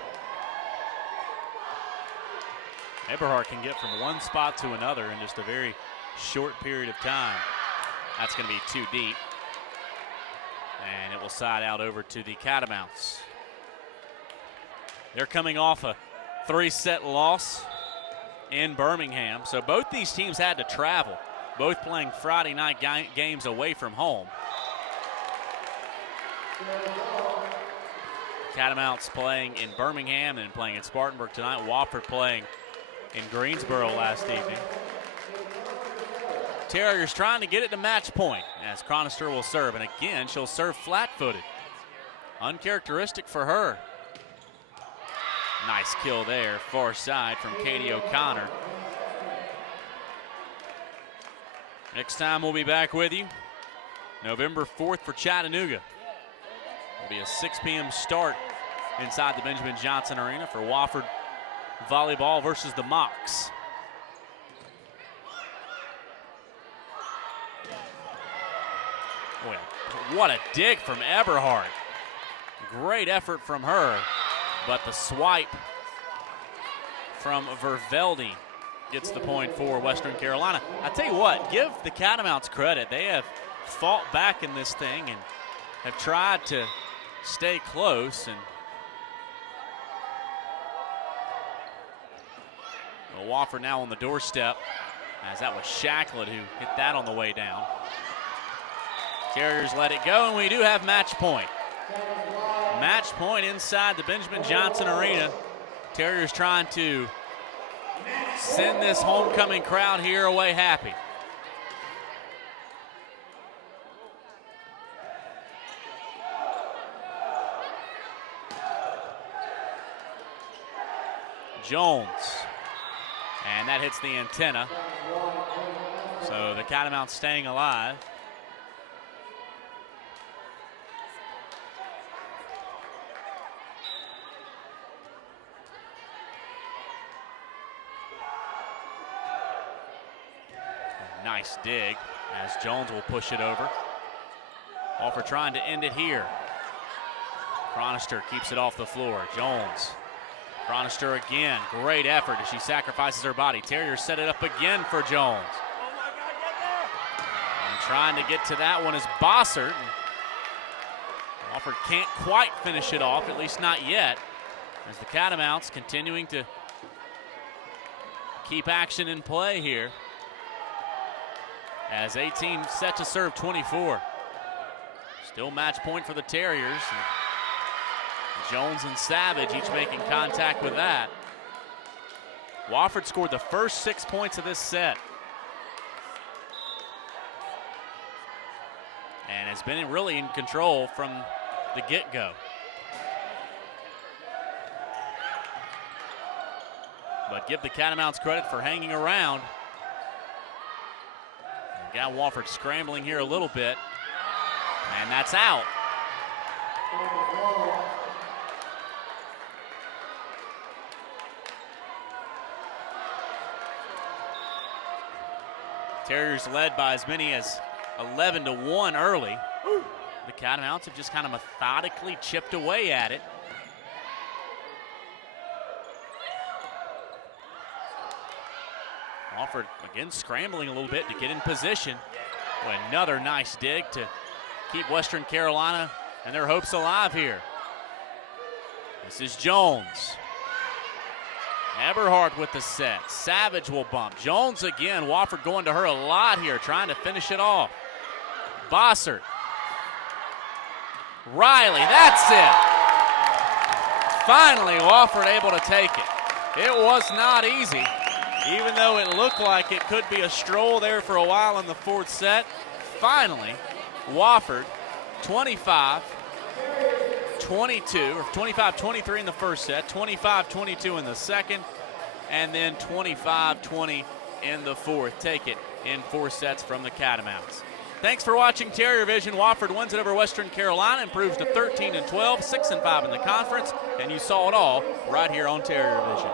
Eberhardt can get from one spot to another in just a very short period of time. That's going to be too deep. And it will side out over to the Catamounts. They're coming off a 3-set loss in Birmingham. So both these teams had to travel, both playing Friday night games away from home. Catamounts playing in Birmingham and playing in Spartanburg tonight. Wofford playing in Greensboro last evening. Terriers trying to get it to match point as Chronister will serve. And again, she'll serve flat-footed. Uncharacteristic for her. Nice kill there, far side from Katie O'Connor. Next time we'll be back with you, November 4th for Chattanooga. It'll be a 6 p.m. start inside the Benjamin Johnson Arena for Wofford volleyball versus the Mocs. Boy, what a dig from Eberhardt. Great effort from her. But the swipe from Vervelde gets the point for Western Carolina. I tell you what, give the Catamounts credit. They have fought back in this thing and have tried to stay close. And well, Wofford now on the doorstep, as that was Shacklett who hit that on the way down. Terriers let it go, and we do have match point. Match point inside the Benjamin Johnson Arena. Terriers trying to send this homecoming crowd here away happy. Jones. And that hits the antenna. So the Catamounts staying alive. Nice dig as Jones will push it over. Wofford trying to end it here. Chronister keeps it off the floor. Jones. Chronister again. Great effort as she sacrifices her body. Terriers set it up again for Jones. And trying to get to that one is Bossert. Wofford can't quite finish it off, at least not yet, as the Catamounts continuing to keep action in play here. As 18 set to serve 24. Still match point for the Terriers. Jones and Savage each making contact with that. Wofford scored the first 6 points of this set. And has been really in control from the get-go. but give the Catamounts credit for hanging around. Got Wofford scrambling here a little bit, and that's out. Terriers led by as many as 11-1 early. The Catamounts have just kind of methodically chipped away at it. Wofford again scrambling a little bit to get in position. Another nice dig to keep Western Carolina and their hopes alive here. This is Jones. Eberhardt with the set. Savage will bump. Jones again. Wofford going to her a lot here, trying to finish it off. Bossert. Riley, that's it. Finally, Wofford able to take it. It was not easy, even though it looked like it could be a stroll there for a while in the fourth set. Finally, Wofford 25-22, or 25-23 in the first set, 25-22 in the second, and then 25-20 in the fourth. Take it in 4 sets from the Catamounts. Thanks for watching Terrier Vision. Wofford wins it over Western Carolina, improves to 13-12, 6-5 in the conference, and you saw it all right here on Terrier Vision.